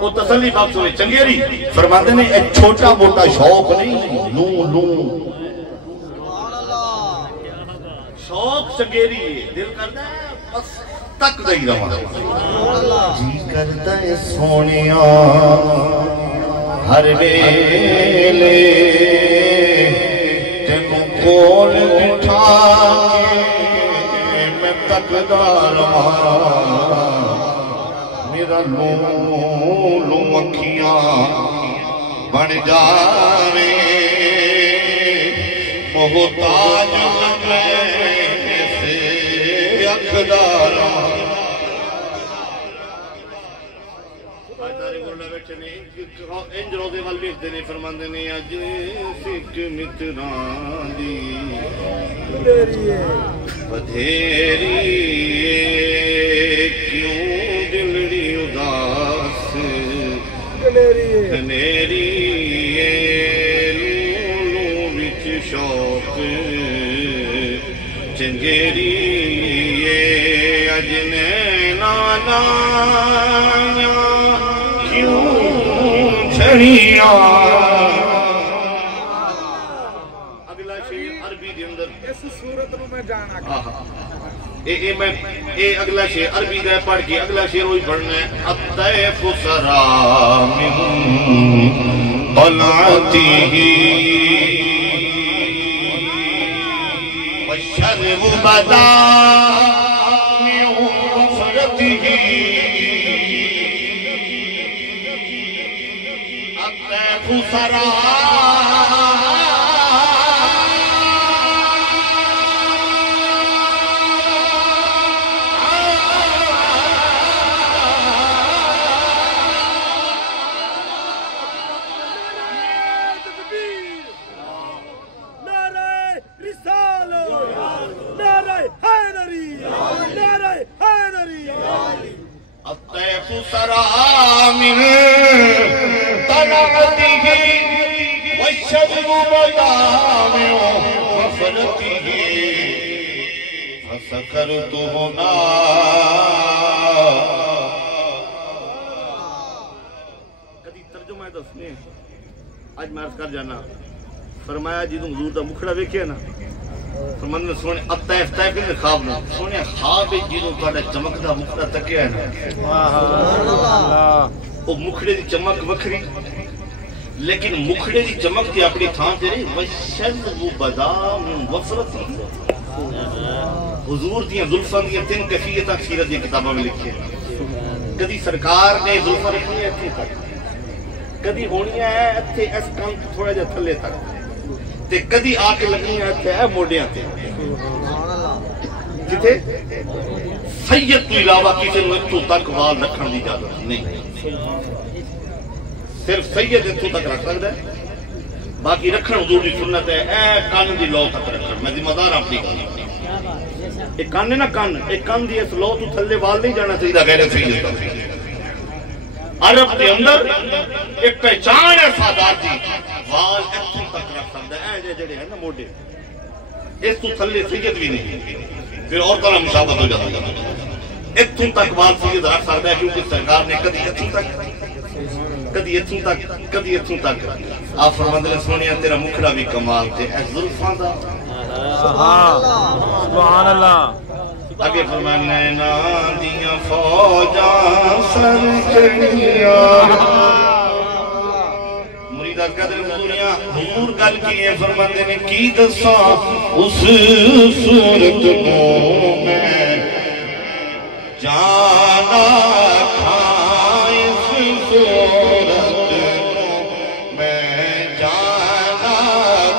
وہ تسلی بخش ہوئے چنگیری فرماتے نے ایک چھوٹا موٹا شوق نہیں لوں لوں شوق چنگیری ہے دل کرتا ہے بس تک دئی رہا جی کرتا ہے سونیاں ہر ویلے تینوں کول بٹھا کے میں تکدا رہا میرا لوں لوں اکھیاں بن جاوے محتاج سے اکھدارا انج روزے وال ویکھدے نے فرماندے نے اج سکھ متراں دی بدھیری کیوں دلڑی اداس کنیری لوں وچ شوق چنگیری اج نینا لائیاں اگلا شعر عربی دے اندر اس صورت نو میں جانا اے اگلا شعر عربی دا پڑھ کے اگلا شعر وہی پڑھنا ہے الطیف سرا من طلعته والشرب بدا من وفرته سرا الطيف سرى من طلعته والشجر بدا من وفرته فسكرت هنا کدی ترجمہ دسنے آج میں عرض کر جانا فرمایا جدوں حضور دا مکھڑا ویکھیا نا فرماندے سونے الطیف طیف نے خواب نہ سونے خواب جدوں تہاڈا چمکدا مکھڑا تکیا ہے نا سبحان اللہ او مکھڑے دی چمک وکھری لیکن مکھڑے دی چمک تے اپنی تھان تے رہی وشذ بدا من وفرتی حضور دیاں زلفاں دیاں تین کیفیتاں سیرت دی کتاباں میں لکھی ہیں کدی سرکار نے زلفاں رکھی ہیں اتنے تک کدی ہونیاں ہے اتنے اس کام تھوڑا جا تھلے تک تے کدی آ کے لگی ہیں اتنے ہے موڈیاں تے جتے سید تو علاوہ کسی نے اتو تک وال رکھن دی اجازت نہیں صرف سید اتو تک رکھ سکتا ہے باقی رکھن حضور دی سنت ہے اے کان دی لو تک رکھن میں ذمہ دار اپنی کان ایک کان ہے نا کان ایک کان دی اس لو تو تھلے وال نہیں جانا چاہیے غیر سید عرب کے اندر ایک پہچان ہے سادات دی وال اتو تک رکھ سکتا ہے اے جڑے ہیں نا موڈے اس تو تھلے سید بھی نہیں پھر اور طرح مشابہت ہو جاتا ہے اتوں تک وال سید رکھ سکتا ہے کیونکہ سرکار نے کدی اتوں تک کدی اتوں تک کدی اتوں تک آپ فرماندے نے سونیا تیرا مکھڑا بھی کمال تے اے زلفاں دا سبحان اللہ اگے فرمایا نینا دیاں فوجاں سر چڑھیاں قدر حضوریاں حضور گل کی ہے فرماتے نے کی دسا اس صورت کو میں جانا تھا اس صورت کو میں جانا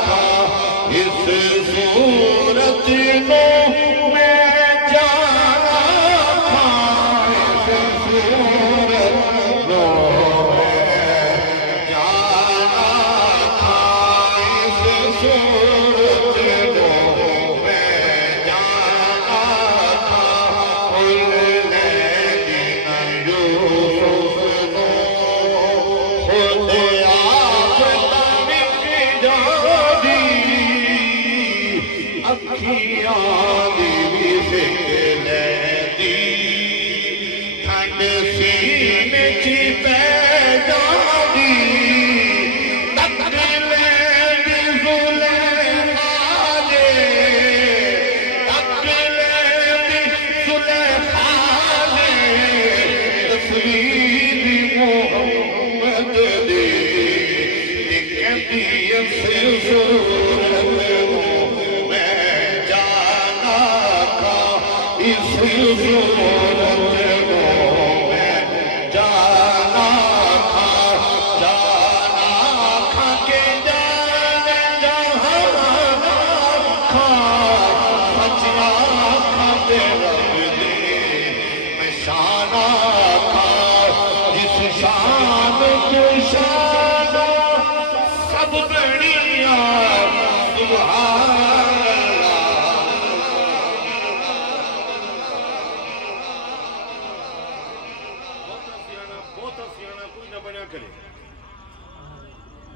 تھا اس صورت کو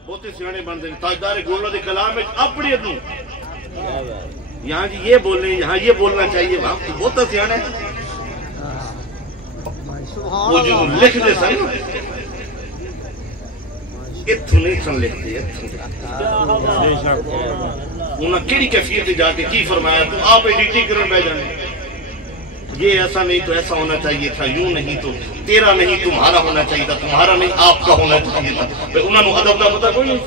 بہتے سیانے بن دیں تاجدار گولہ دے کلام میں اپنی ادنو یہاں جی یہ بولنے یہاں یہ بولنا چاہیے وہاں بہتا سیانے وہ جو لکھ دے سن اتھو نہیں سن لکھ دے انہاں کیڑی کیفیت جا کے کی فرمایا تو آپ ایڈیٹی کرن بہ جانے یہ ایسا نہیں تو ایسا ہونا چاہیے تھا یوں نہیں تو تیرا نہیں تمہارا ہونا چاہیے تھا تمہارا نہیں آپ کا ہونا چاہیے تھا انہوں نے ادب کا پتہ کوئی نہیں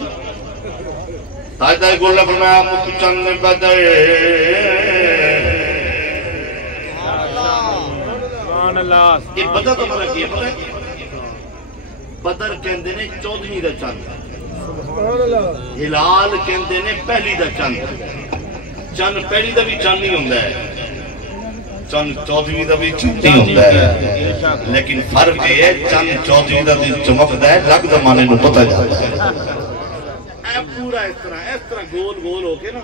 تاجدار گولہ فرمایا مکھ چند بدر یہ بدر تو مرا کیا پتہ ہے بدر کہندے نے 14ویں دا چند ہلال کہندے نے پہلی دا چند چند پہلی دا بھی چند نہیں ہوندہ ہے چند 14ویں دا بھی چند نہیں ہوندہ ہے لیکن فرق یہ ہے چند 14ویں دا بھی چمکدہ ہے لگ زمانے میں پتہ جاتا ہے اے پورا اس طرح گول گول ہو کے نا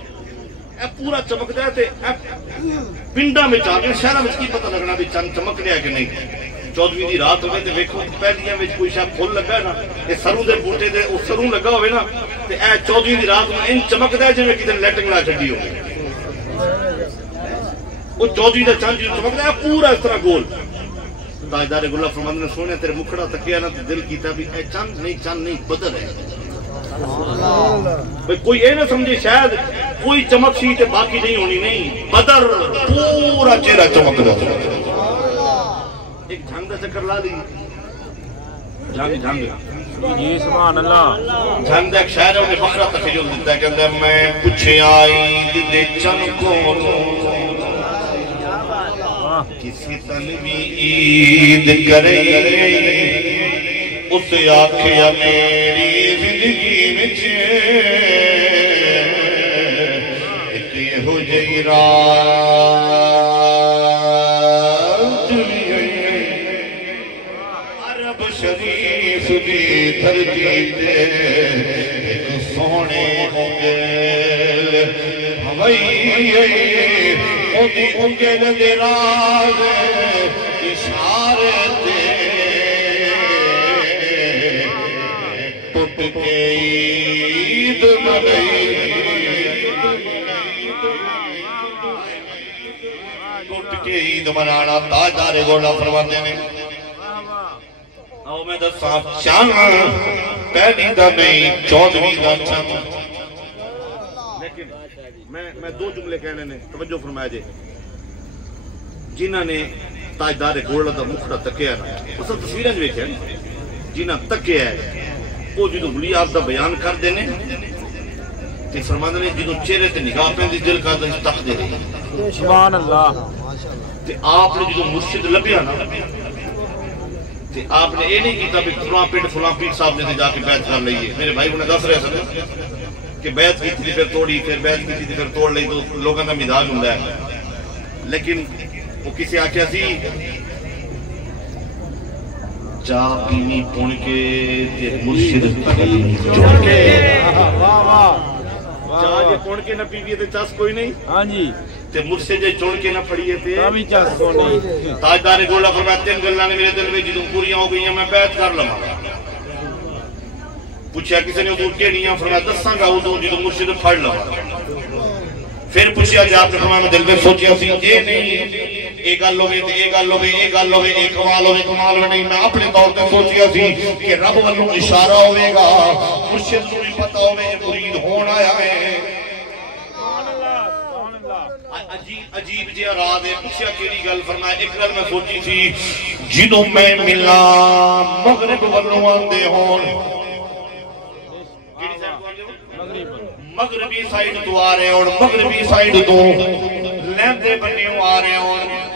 اے پورا چمکدہ ہے پنڈا میں چاہتے ہیں شہرہ میں کی پتہ لگنا بھی چند چمک رہا ہے کہ نہیں 14ویں دی رات ہوئے تو ویکھو پہلیاں میں کوئی شاید پھول لگا ہے نا یہ سروں دے بوٹے دے اس سروں لگا ہوئے نا تو اے 14ویں دی رات میں ان چمکدہ ہے جنہیں کدھر لیٹنگ لا چھڑی ہوئے وہ 14ویں دا چند جو چمکدہ ہے پورا اس طرح گول تاجدار گولہ فرماندے نے سونے تیرے مکھڑا تکیا نا تو دل کیتا بھی اے چند نہیں بدر ہے کوئی یہ نہ سمجھے شاید کوئی چمک سی تے باقی نہیں ہونی نہیں بدر پورا چہرہ چمک رہا ایک جھنگ دا چکر لا لی جھنگ جی سبحان اللہ جھنگ دا ایک شاعر ہے انہیں فقرہ تخیل دیتا ہے کہ میں پوچھے آئی دے چن کو کسی تنوی عید کرے اس آکھیا میری زندگی میں ایک یہ ہو جئی رات عرب شریف دی دھرتی تے ایک سونے ہونگے ہوئی انگل دراز اشارے تے ٹوٹ کے عید منائی ٹوٹ کے عید منانا تاجدار گولہ فرماندے نے آؤ میں دساں چند پہلی دا نہیں 14ویں دا چند لیکن میں دو جملے کہنے نے توجہ فرمایا جے جنہاں نے تاجدار گولہ دا مکھڑا تکیا نا اس تصویریں جو ایک ہے جنہاں تکیا ہے وہ جدو بلی آپ دا بیان کر دینے تے فرماندے نے جدو چہرے تے نگاہ پیندی دل کا دل تخ دے رہی سبحان اللہ تے آپ نے جدو مرشد لبیا نا تے آپ نے یہ نہیں کیتا بھی فلاں پیر صاحب نے جا کے بیعت کر لئیے میرے بھائی کو نے دس رہے سکتے کہ بیعت کی تھی پھر توڑی پھر بیعت کی تھی پھر توڑ لئی تو لوگوں کا مزاج ہوندا ہے لیکن وہ کسی آکھیا سی چاہ پینی پون کے تے مرشد پی چون کے چاہ جے پون کے نہ پیویے تے چاس کوئی نہیں ہاں جی تے مرشد جے چون کے نہ پڑیے تے ابھی چاس کو نہیں تاجدار گولڈا فرمایا تین گلاں نے میرے دل میں جدوں پوریاں ہو گئیاں میں بیعت کر لواں پوچھا کسی نے حضور کیڑیاں فرمایا دساں گا حضور جدوں مرشد پھڑ لواں پھر پوچھا جی آپ نے فرمایا میں دل میں سوچیا سی اے نہیں ایک گل ہوے تے ایک گل ہوے ایک گل ہوے ایک کمال ہوے نہیں میں اپنے طور تے سوچیا سی کہ رب والوں اشارہ ہوے گا مرشد کو بھی پتہ ہوے مرید ہون آیا ہے سبحان اللہ عجیب جی راز ہے پوچھا کیڑی گل فرمایا ایک گل میں سوچی سی جنوں میں ملا مغرب والوں آندے ہون کیڑی سائیڈ تو آندے ہون مغربی سائیڈ تو آ رہے ہون مغربی سائیڈ تو لیندے بنیوں آ رہے ہون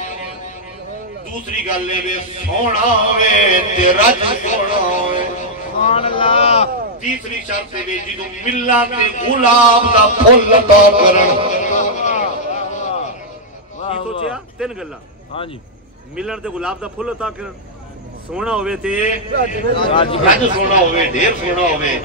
دوسری گل لے بے سونا ہوئے تے رج سونا ہوئے سبحان اللہ تیسری شرط ہے جدو ملا تے گلاب دا پھول عطا کرن کی سوچیا تین گلاں ہاں جی ملن تے گلاب دا پھول عطا کرن سونا ہوئے تے رج سونا ہوئے ڈھیر سونا ہوئے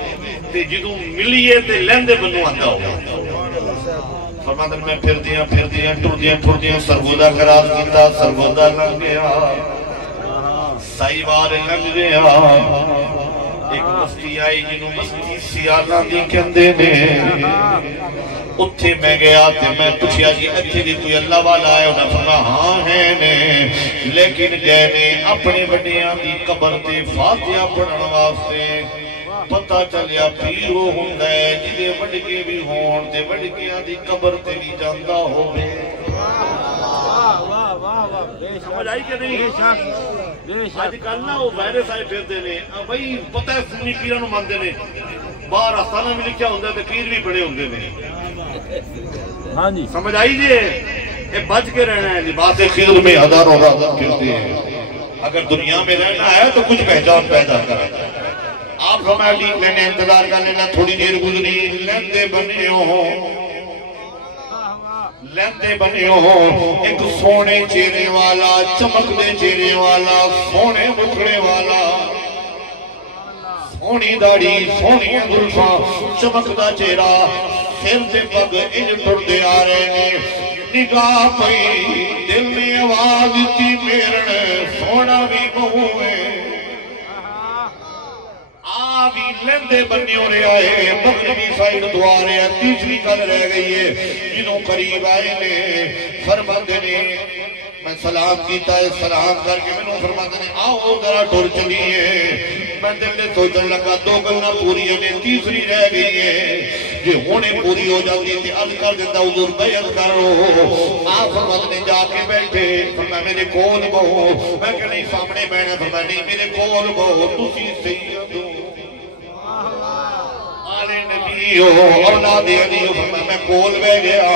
تے جدو ملیے تے لیندے بنو آتا ہوئے فرماندن میں پھر دیا سرگودہ خراب کیتا سرگودہ لگ گیا سائی بار لگ گیا ایک بستی آئی جنہوں بستی سیالہ دی کہندے نے اتھے میں گیا تے میں پوچھیا جی اتھے بھی کوئی اللہ والا ہے انہاں فرمایا ہاں ہے نے لیکن گئے نے اپنے بڑیاں دی قبر تے فاتحہ پڑھن واسطے پتہ چلیا پیر وہ ہوندا ہے جدے وڈکے بھی ہون تے وڈکیاں دی قبر تے بھی جاندا ہووے واہ واہ واہ واہ سمجھ آئی کہ نہیں آج کل نا وہ وائرس آئے پھرتے نے بھائی پتہ ہے سنی پیراں نوں مانتے نے باہر آستانہ بھی لکھیا ہوندا تے پیر بھی بڑے ہوندے نے ہاں جی سمجھ آئی جی یہ بچ کے رہنا ہے لباس خضر میں ہزاروں رازق پھرتے ہیں اگر دنیا میں رہنا ہے تو کچھ پہچان پیدا کریں آپ فرمایا ٹھیک لینے انتظار کر لینا تھوڑی دیر گزری لیندے بنے ہو ایک سونے چہرے والا چمک دے چہرے والا سونے مکھڑے والا سونی داڑھی سونی زلفاں چمکدا چہرہ سر دے پگ انج ٹردے آ رہے نے نگاہ پئی دل نے آواز تھی میرن سونا بھی بہوے آبی لیندے بننے ہو رہے آئے مغربی سائیڈ دعا رہے ہیں تیسری کل رہ گئی ہے جنہوں قریب آئے نے فرماندے نے میں سلام کیتا ہے سلام کر کے میں نے فرماندے نے آؤ ذرا ٹور چلیے میں دل نے سوچن لگا دو گلنا پوری ہے تیسری رہ گئی ہے جی ہونے پوری ہو جاتی تھی عرض کر دیتا حضور بیعت کرو آپ فرماندے نے جا کے بیٹھے فرمایا میرے کول بہو میں کہ نہیں سامنے بیٹھے فرمایا نہیں میرے کول بہو تسی سید ہو آلے نبی ہو اولاد علی ہو فرمایا میں کول بہ گیا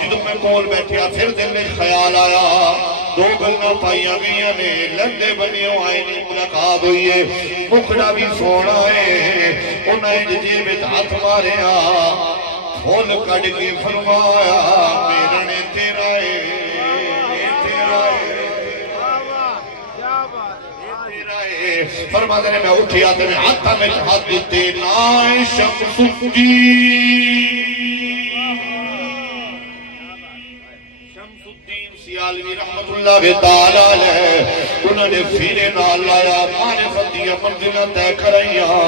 جدو میں کول بیٹھیا پھر دل میں خیال آیا دو گلنا پائیاں گئیاں نے لندے بنیوں آئے نے ملاقات ہوئی ہے مکھڑا بھی سونا ہے انہیں جیب ہاتھ مارے پھول کٹ کے فرمایا میرا نے تیرا ہے فرماتے نے میں اٹھی آتے میں ہاتھا میں ہاتھ دیتے نائے شمس الدین سیالوی رحمت اللہ تعالیٰ علیہ انہوں نے فیرے نال لایا مانے فتیہ منزلہ تے کرائیاں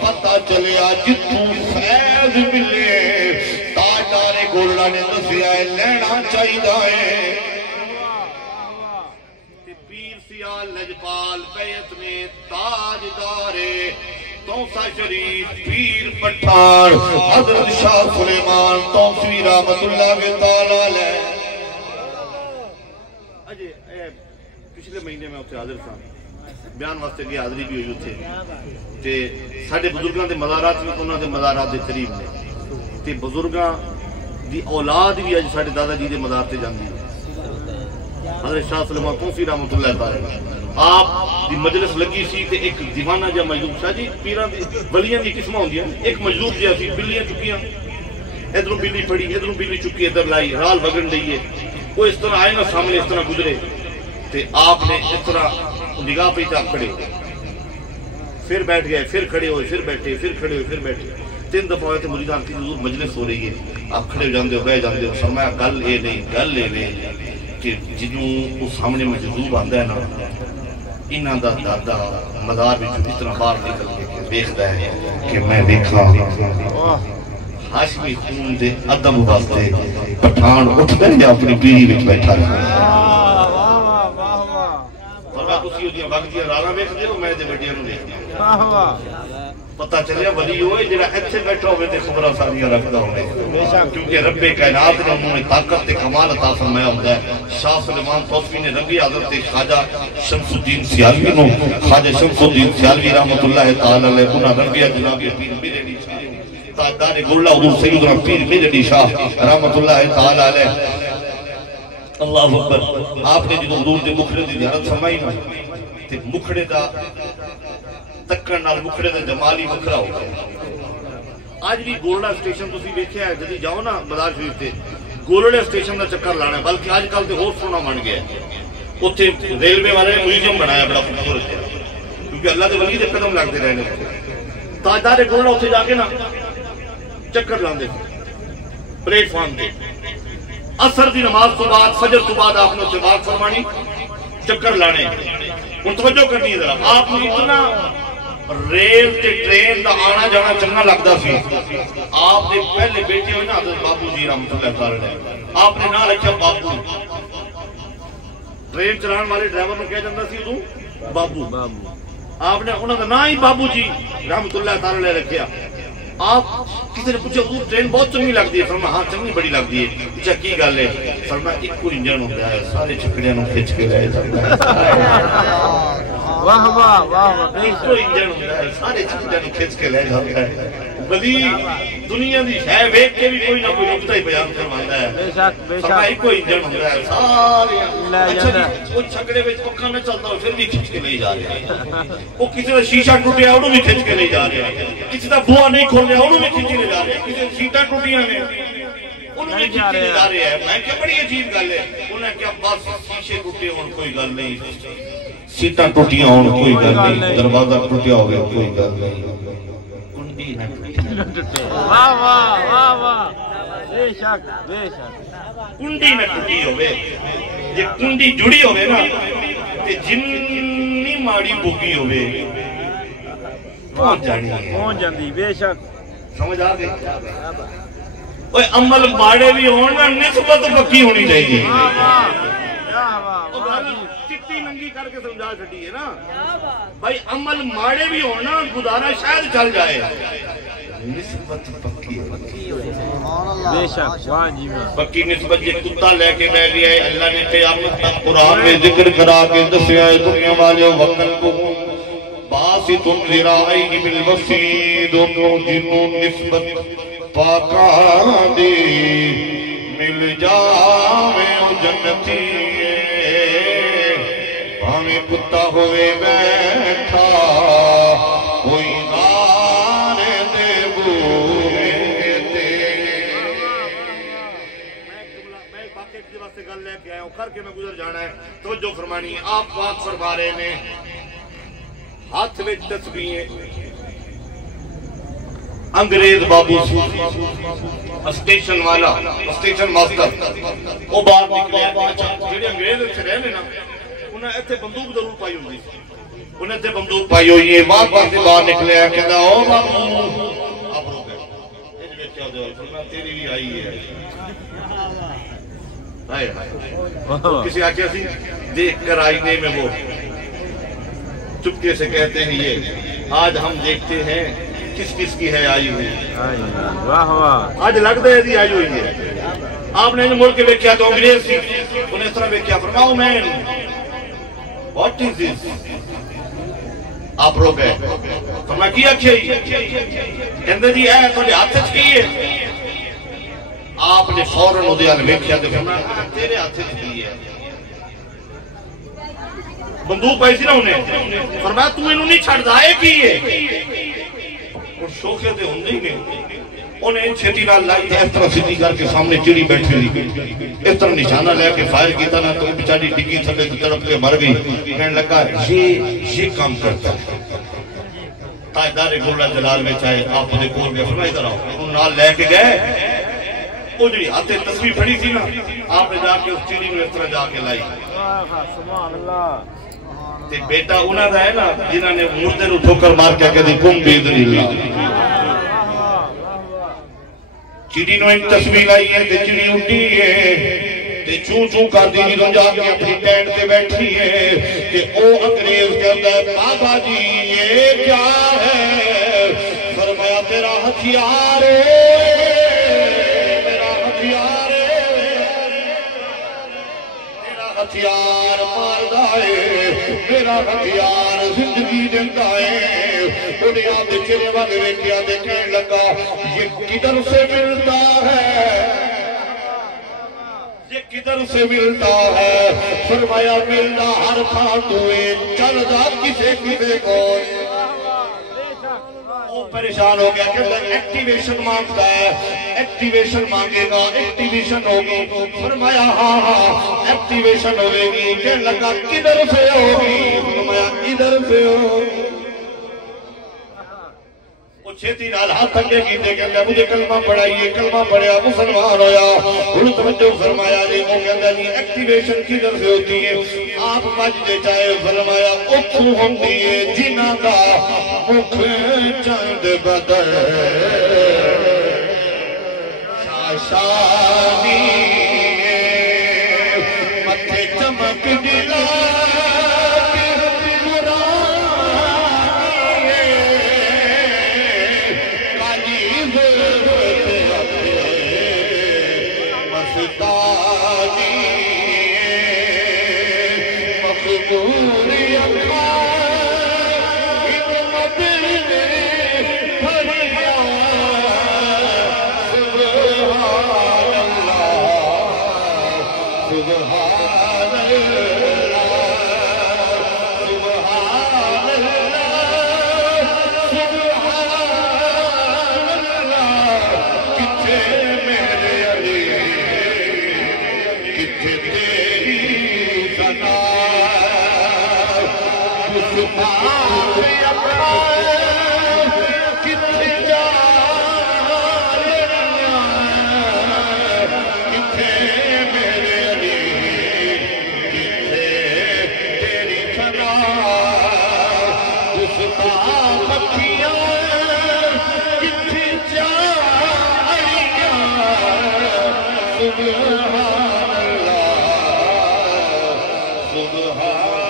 پتہ چلیا جتوں فیض ملے تاجدار گولڈا نے دسیا ہے لینا چاہیدہ ہے لجپال بیعت میں تاجدار توسا شریف پیر پٹھان حضرت شاہ سلیمان توسوی رحمت اللہ تعالیٰ علیہ پچھلے مہینے میں اسے حاضر تھا بیان واسطے کی حاضری بھی ہوئی تھے تے ساڈے بزرگاں دے مزارات بھی انہاں دے مزارات دے قریب نے تے بزرگاں دی اولاد بھی اج ساڈے دادا جی دے مزار تے جاندی ہے حضرت شاہ سلیمان توسی رحمۃ اللہ تعالی آپ دی مجلس لگی سی تے ایک دیوانہ جا مجذوب شاہ جی پیراں دی ولیاں دی قسماں ہوندیاں ایک مجذوب جا سی بلیاں چکیاں ادھروں بلی پڑی ادھروں بلی چکی ادھر لائی رال وگن لئیے وہ اس طرح آئے نا سامنے اس طرح گزرے تے آپ نے اس طرح نگاہ پہ آپ کھڑے ہوئے پھر بیٹھ گئے پھر کھڑے ہوئے پھر بیٹھے پھر کھڑے ہوئے پھر بیٹھے 3 دفعہ ہوئے تھے مریدان کی حضور مجلس ہو رہی ہے آپ کھڑے ہو جاندے ہو بہ جاندے ہو فرمایا گل اے نہیں گل اے نہیں کہ جنوں اس سامنے مجذوب آندا ہے نا انہاں دا دادا مزار وچ اس طرح باہر نکل کے دیکھدا ہے کہ میں دیکھاں ہاشمی خون دے ادب واسطے پٹھان اٹھدا ہے اپنی پیری وچ بیٹھا رہا فرما تسی اودیاں وقتیاں رالاں ویکھدے ہو میں تے بڑیاں نوں دیکھدا پتہ چلیا ولی ہوئے جڑا ایتھے بیٹھا ہوئے تے خبراں ساریاں رکھدا ہوے کیونکہ رب کائنات نے انہوں نے طاقت تے کمال عطا فرمایا ہوندا ہے شاہ سلیمان توسی نے رنگی حضرت خواجہ شمس الدین سیالوی نو خواجہ شمس الدین سیالوی رحمۃ اللہ تعالی علیہ انہاں رنگیا جناب پیر میرے تاجدار گولڑا حضور سیدنا پیر میرے شاہ رحمۃ اللہ تعالی علیہ اللہ اکبر آپ نے جو حضور دے مکھڑے دی زیارت فرمائی نا تے مکھڑے دا تکڑ نال مکھڑے دا جمال ہی وکھرا ہو گیا آج بھی گولڑا سٹیشن تسی ویکھیا ہے جدی جاؤ نا مزار شریف تے گولڑے سٹیشن دا چکر لانا ہے بلکہ آج کل تے ہور سونا بن گیا ہے اوتھے ریلوے والے نے میوزیم بنایا بڑا خوبصورت ہے کیونکہ اللہ دے ولی دے قدم لگتے رہنے تاجدار گولڑا اوتھے جا کے نا چکر لاندے پلیٹ فارم تے اثر دی نماز تو بعد فجر تو بعد آپ نے بات فرمانی چکر لانے اور توجہ کرنی ہے ذرا آپ نے اتنا ریل تے ٹرین دا آنا جانا چنگا لگتا سی آپ نے پہلے بیٹے ہوئے نا حضرت بابو جی رحمۃ اللہ تعالی آپ نے نہ رکھا بابو ٹرین چلان والے ڈرائیور نے کہا جاتا سی تو بابو آپ نے انہوں کا نہ ہی بابو جی رحمۃ اللہ تعالی رکھیا آپ کسی نے پوچھا حضور ٹرین بہت چنگی لگتی ہے فرمایا ہاں چنگی بڑی لگتی ہے پوچھا کی گل ہے فرمایا ایک کو انجن ہوتا ہے سارے چھکڑیاں نوں کھچ کے لے جاتا ہے واہ واہ واہ ایک کو انجن ہوتا ہے سارے چھکڑیاں نوں کھچ کے لے جاتا ہے بلی دنیا دی شے ویکھ کے بھی کوئی نہ کوئی نقطہ ہی بیان کرواتا ہے بے شک بے شک ایک کو انجن ہوتا ہے سارے اچھا جی وہ چھکڑے وچ پکا نہ چلتا ہو پھر بھی کھچ کے لے جا رہے ہیں وہ کسی دا شیشہ ٹوٹیا انہوں بھی کھچ کے لے جا رہے ہیں کسی دا بوا نہیں کھولیا انہوں بھی کھچ کے لے جا رہے ہیں کسی سیٹاں ٹوٹیاں نے انہوں بھی کھچ کے لے جا رہے ہیں میں کیا بڑی عجیب گل ہے انہوں نے کیا بس شیشے ٹوٹے ہون کوئی گل نہیں سیٹاں ٹوٹیاں ہون کوئی گل نہیں دروازہ ٹوٹیا ہو گیا کوئی گل نہیں کنڈی نہ واہ واہ واہ واہ بے شک کنڈی نہ ٹوٹی ہوئے یہ کنڈی جڑی ہوئے نا تے جنی ماڑی بھوگی ہوئے پہنچ جانی ہے پہنچ جاندی بے شک سمجھ آ گئی اوے عمل ماڑے بھی ہونا نسبت پکی ہونی چاہیے چٹی ننگی کر کے سمجھا چھٹی ہے نا بھائی عمل ماڑے بھی ہونا گزارا شاید چل جائے نسبت پکی بے شک واہ جی واہ پکی نسبت یہ کتا لے کے بیٹھ گیا ہے اللہ نے قیامت تک قرآن میں ذکر کرا کے دسیا ہے دنیا والے وقت کو باسط ذراعیہ بالوسید جنوں نسبت پاکان دی مل جاوے جنتی ہمیں کتا ہوئے بیٹھا کوئی غانے دے بوئے دے میں باقی کی واسطے گل لے کے آیا ہوں کر کے میں گزر جانا ہے توجہ فرمانی ہے آپ بات فرما رہے ہیں ہاتھ میں تسبیحیں انگریز بابو اسٹیشن والا اسٹیشن ماسٹر وہ باہر نکلے جڑے انگریز اچھے رہنے نا انہیں ایتھے بندوق ضرور پائی ہوئی انہیں ایتھے بندوق پائی ہوئی ہے وہاں سے باہر نکلے ہیں کہتا او بابو آپ رو گئے یہ بیٹھا دو فرمایا تیری بھی آئی ہے ہائے ہائے کسی آکیا سی دیکھ کر آئینے میں وہ چپکے سے کہتے ہیں یہ آج ہم دیکھتے ہیں کس کس کی ہے آئی ہوئی واہ واہ آج لگتا ہے دی آئی ہوئی ہے آپ نے ملک کے کیا تو انگریز سی انہیں اس طرح کیا فرماؤ مین what is this آپ رو گئے فرمایا کی آکھے کہندے جی اے تھوڑے ہاتھ چ کی ہے آپ نے فوراً اودے ال ویکھیا تے فرمایا تیرے ہاتھ چ کی ہے بندوق پئی سی نا انہیں فرمایا تو اینوں نہیں چھڑدا اے کی ہے اور شوخے تے ہوندے ہی نہیں انہیں چھتی نال لائی تھا اس طرح سیدھی کر کے سامنے چڑی بیٹھی ہوئی اس طرح نشانہ لے کے فائر کیتا نا تو بیچاری ڈگی تھلے طرف کے مر گئی کہنے لگا یہ کام کرتا ہے تاجدار گولڈا جلال میں چاہے آپ انہیں کول گئے فرمایا ادھر آؤ انہوں نال لے کے گئے وہ جو ہاتھیں تصویر پھڑی تھی نا آپ نے جا کے اس چڑی میں اس طرح جا کے لائی سبحان اللہ تے بیٹا انہاں دا ہے نا جنہاں نے مردے نو ٹھوکر مار کے کہتے کم باذن اللہ چڑی نو ایک تصویر آئی ہے تے چڑی اٹھی ہے تے چوں چوں کر دی جدوں جا کے اپنی ٹینٹ تے بیٹھی ہے تے او انگریز کہتا ہے بابا جی یہ کیا ہے فرمایا تیرا ہتھیار ہے میرا ہتھیار ہے تیرا ہتھیار ماردا ہے میرا ہتھیار زندگی دیتا ہے انہیں آپ چہرے والے ویکھیا تے کہنے لگا یہ کدھر سے ملتا ہے یہ کدھر سے ملتا ہے فرمایا ملتا ہر تھان دوئے چل جا کسے کسے کو وہ پریشان ہو گیا کہ ایکٹیویشن مانگتا ہے ایکٹیویشن مانگے گا ایکٹیویشن ہوگی فرمایا ہاں ایکٹیویشن ہوگی کہ لگا کدھر سے ہوگی فرمایا کدھر سے ہوگی وہ چھیتی نال ہاتھ اگے کیتے کہندا مجھے کلمہ پڑھائیے کلمہ پڑھیا مسلمان ہویا انہوں توجہ فرمایا جی وہ کہندا جی ایکٹیویشن کدھر سے ہوتی ہے آپ بچ دے چاہے فرمایا اتھوں ہوندی ہے جنہاں دا مکھ چند بدر شاشانی متھے چمک دلا سبحان اللہ سبحان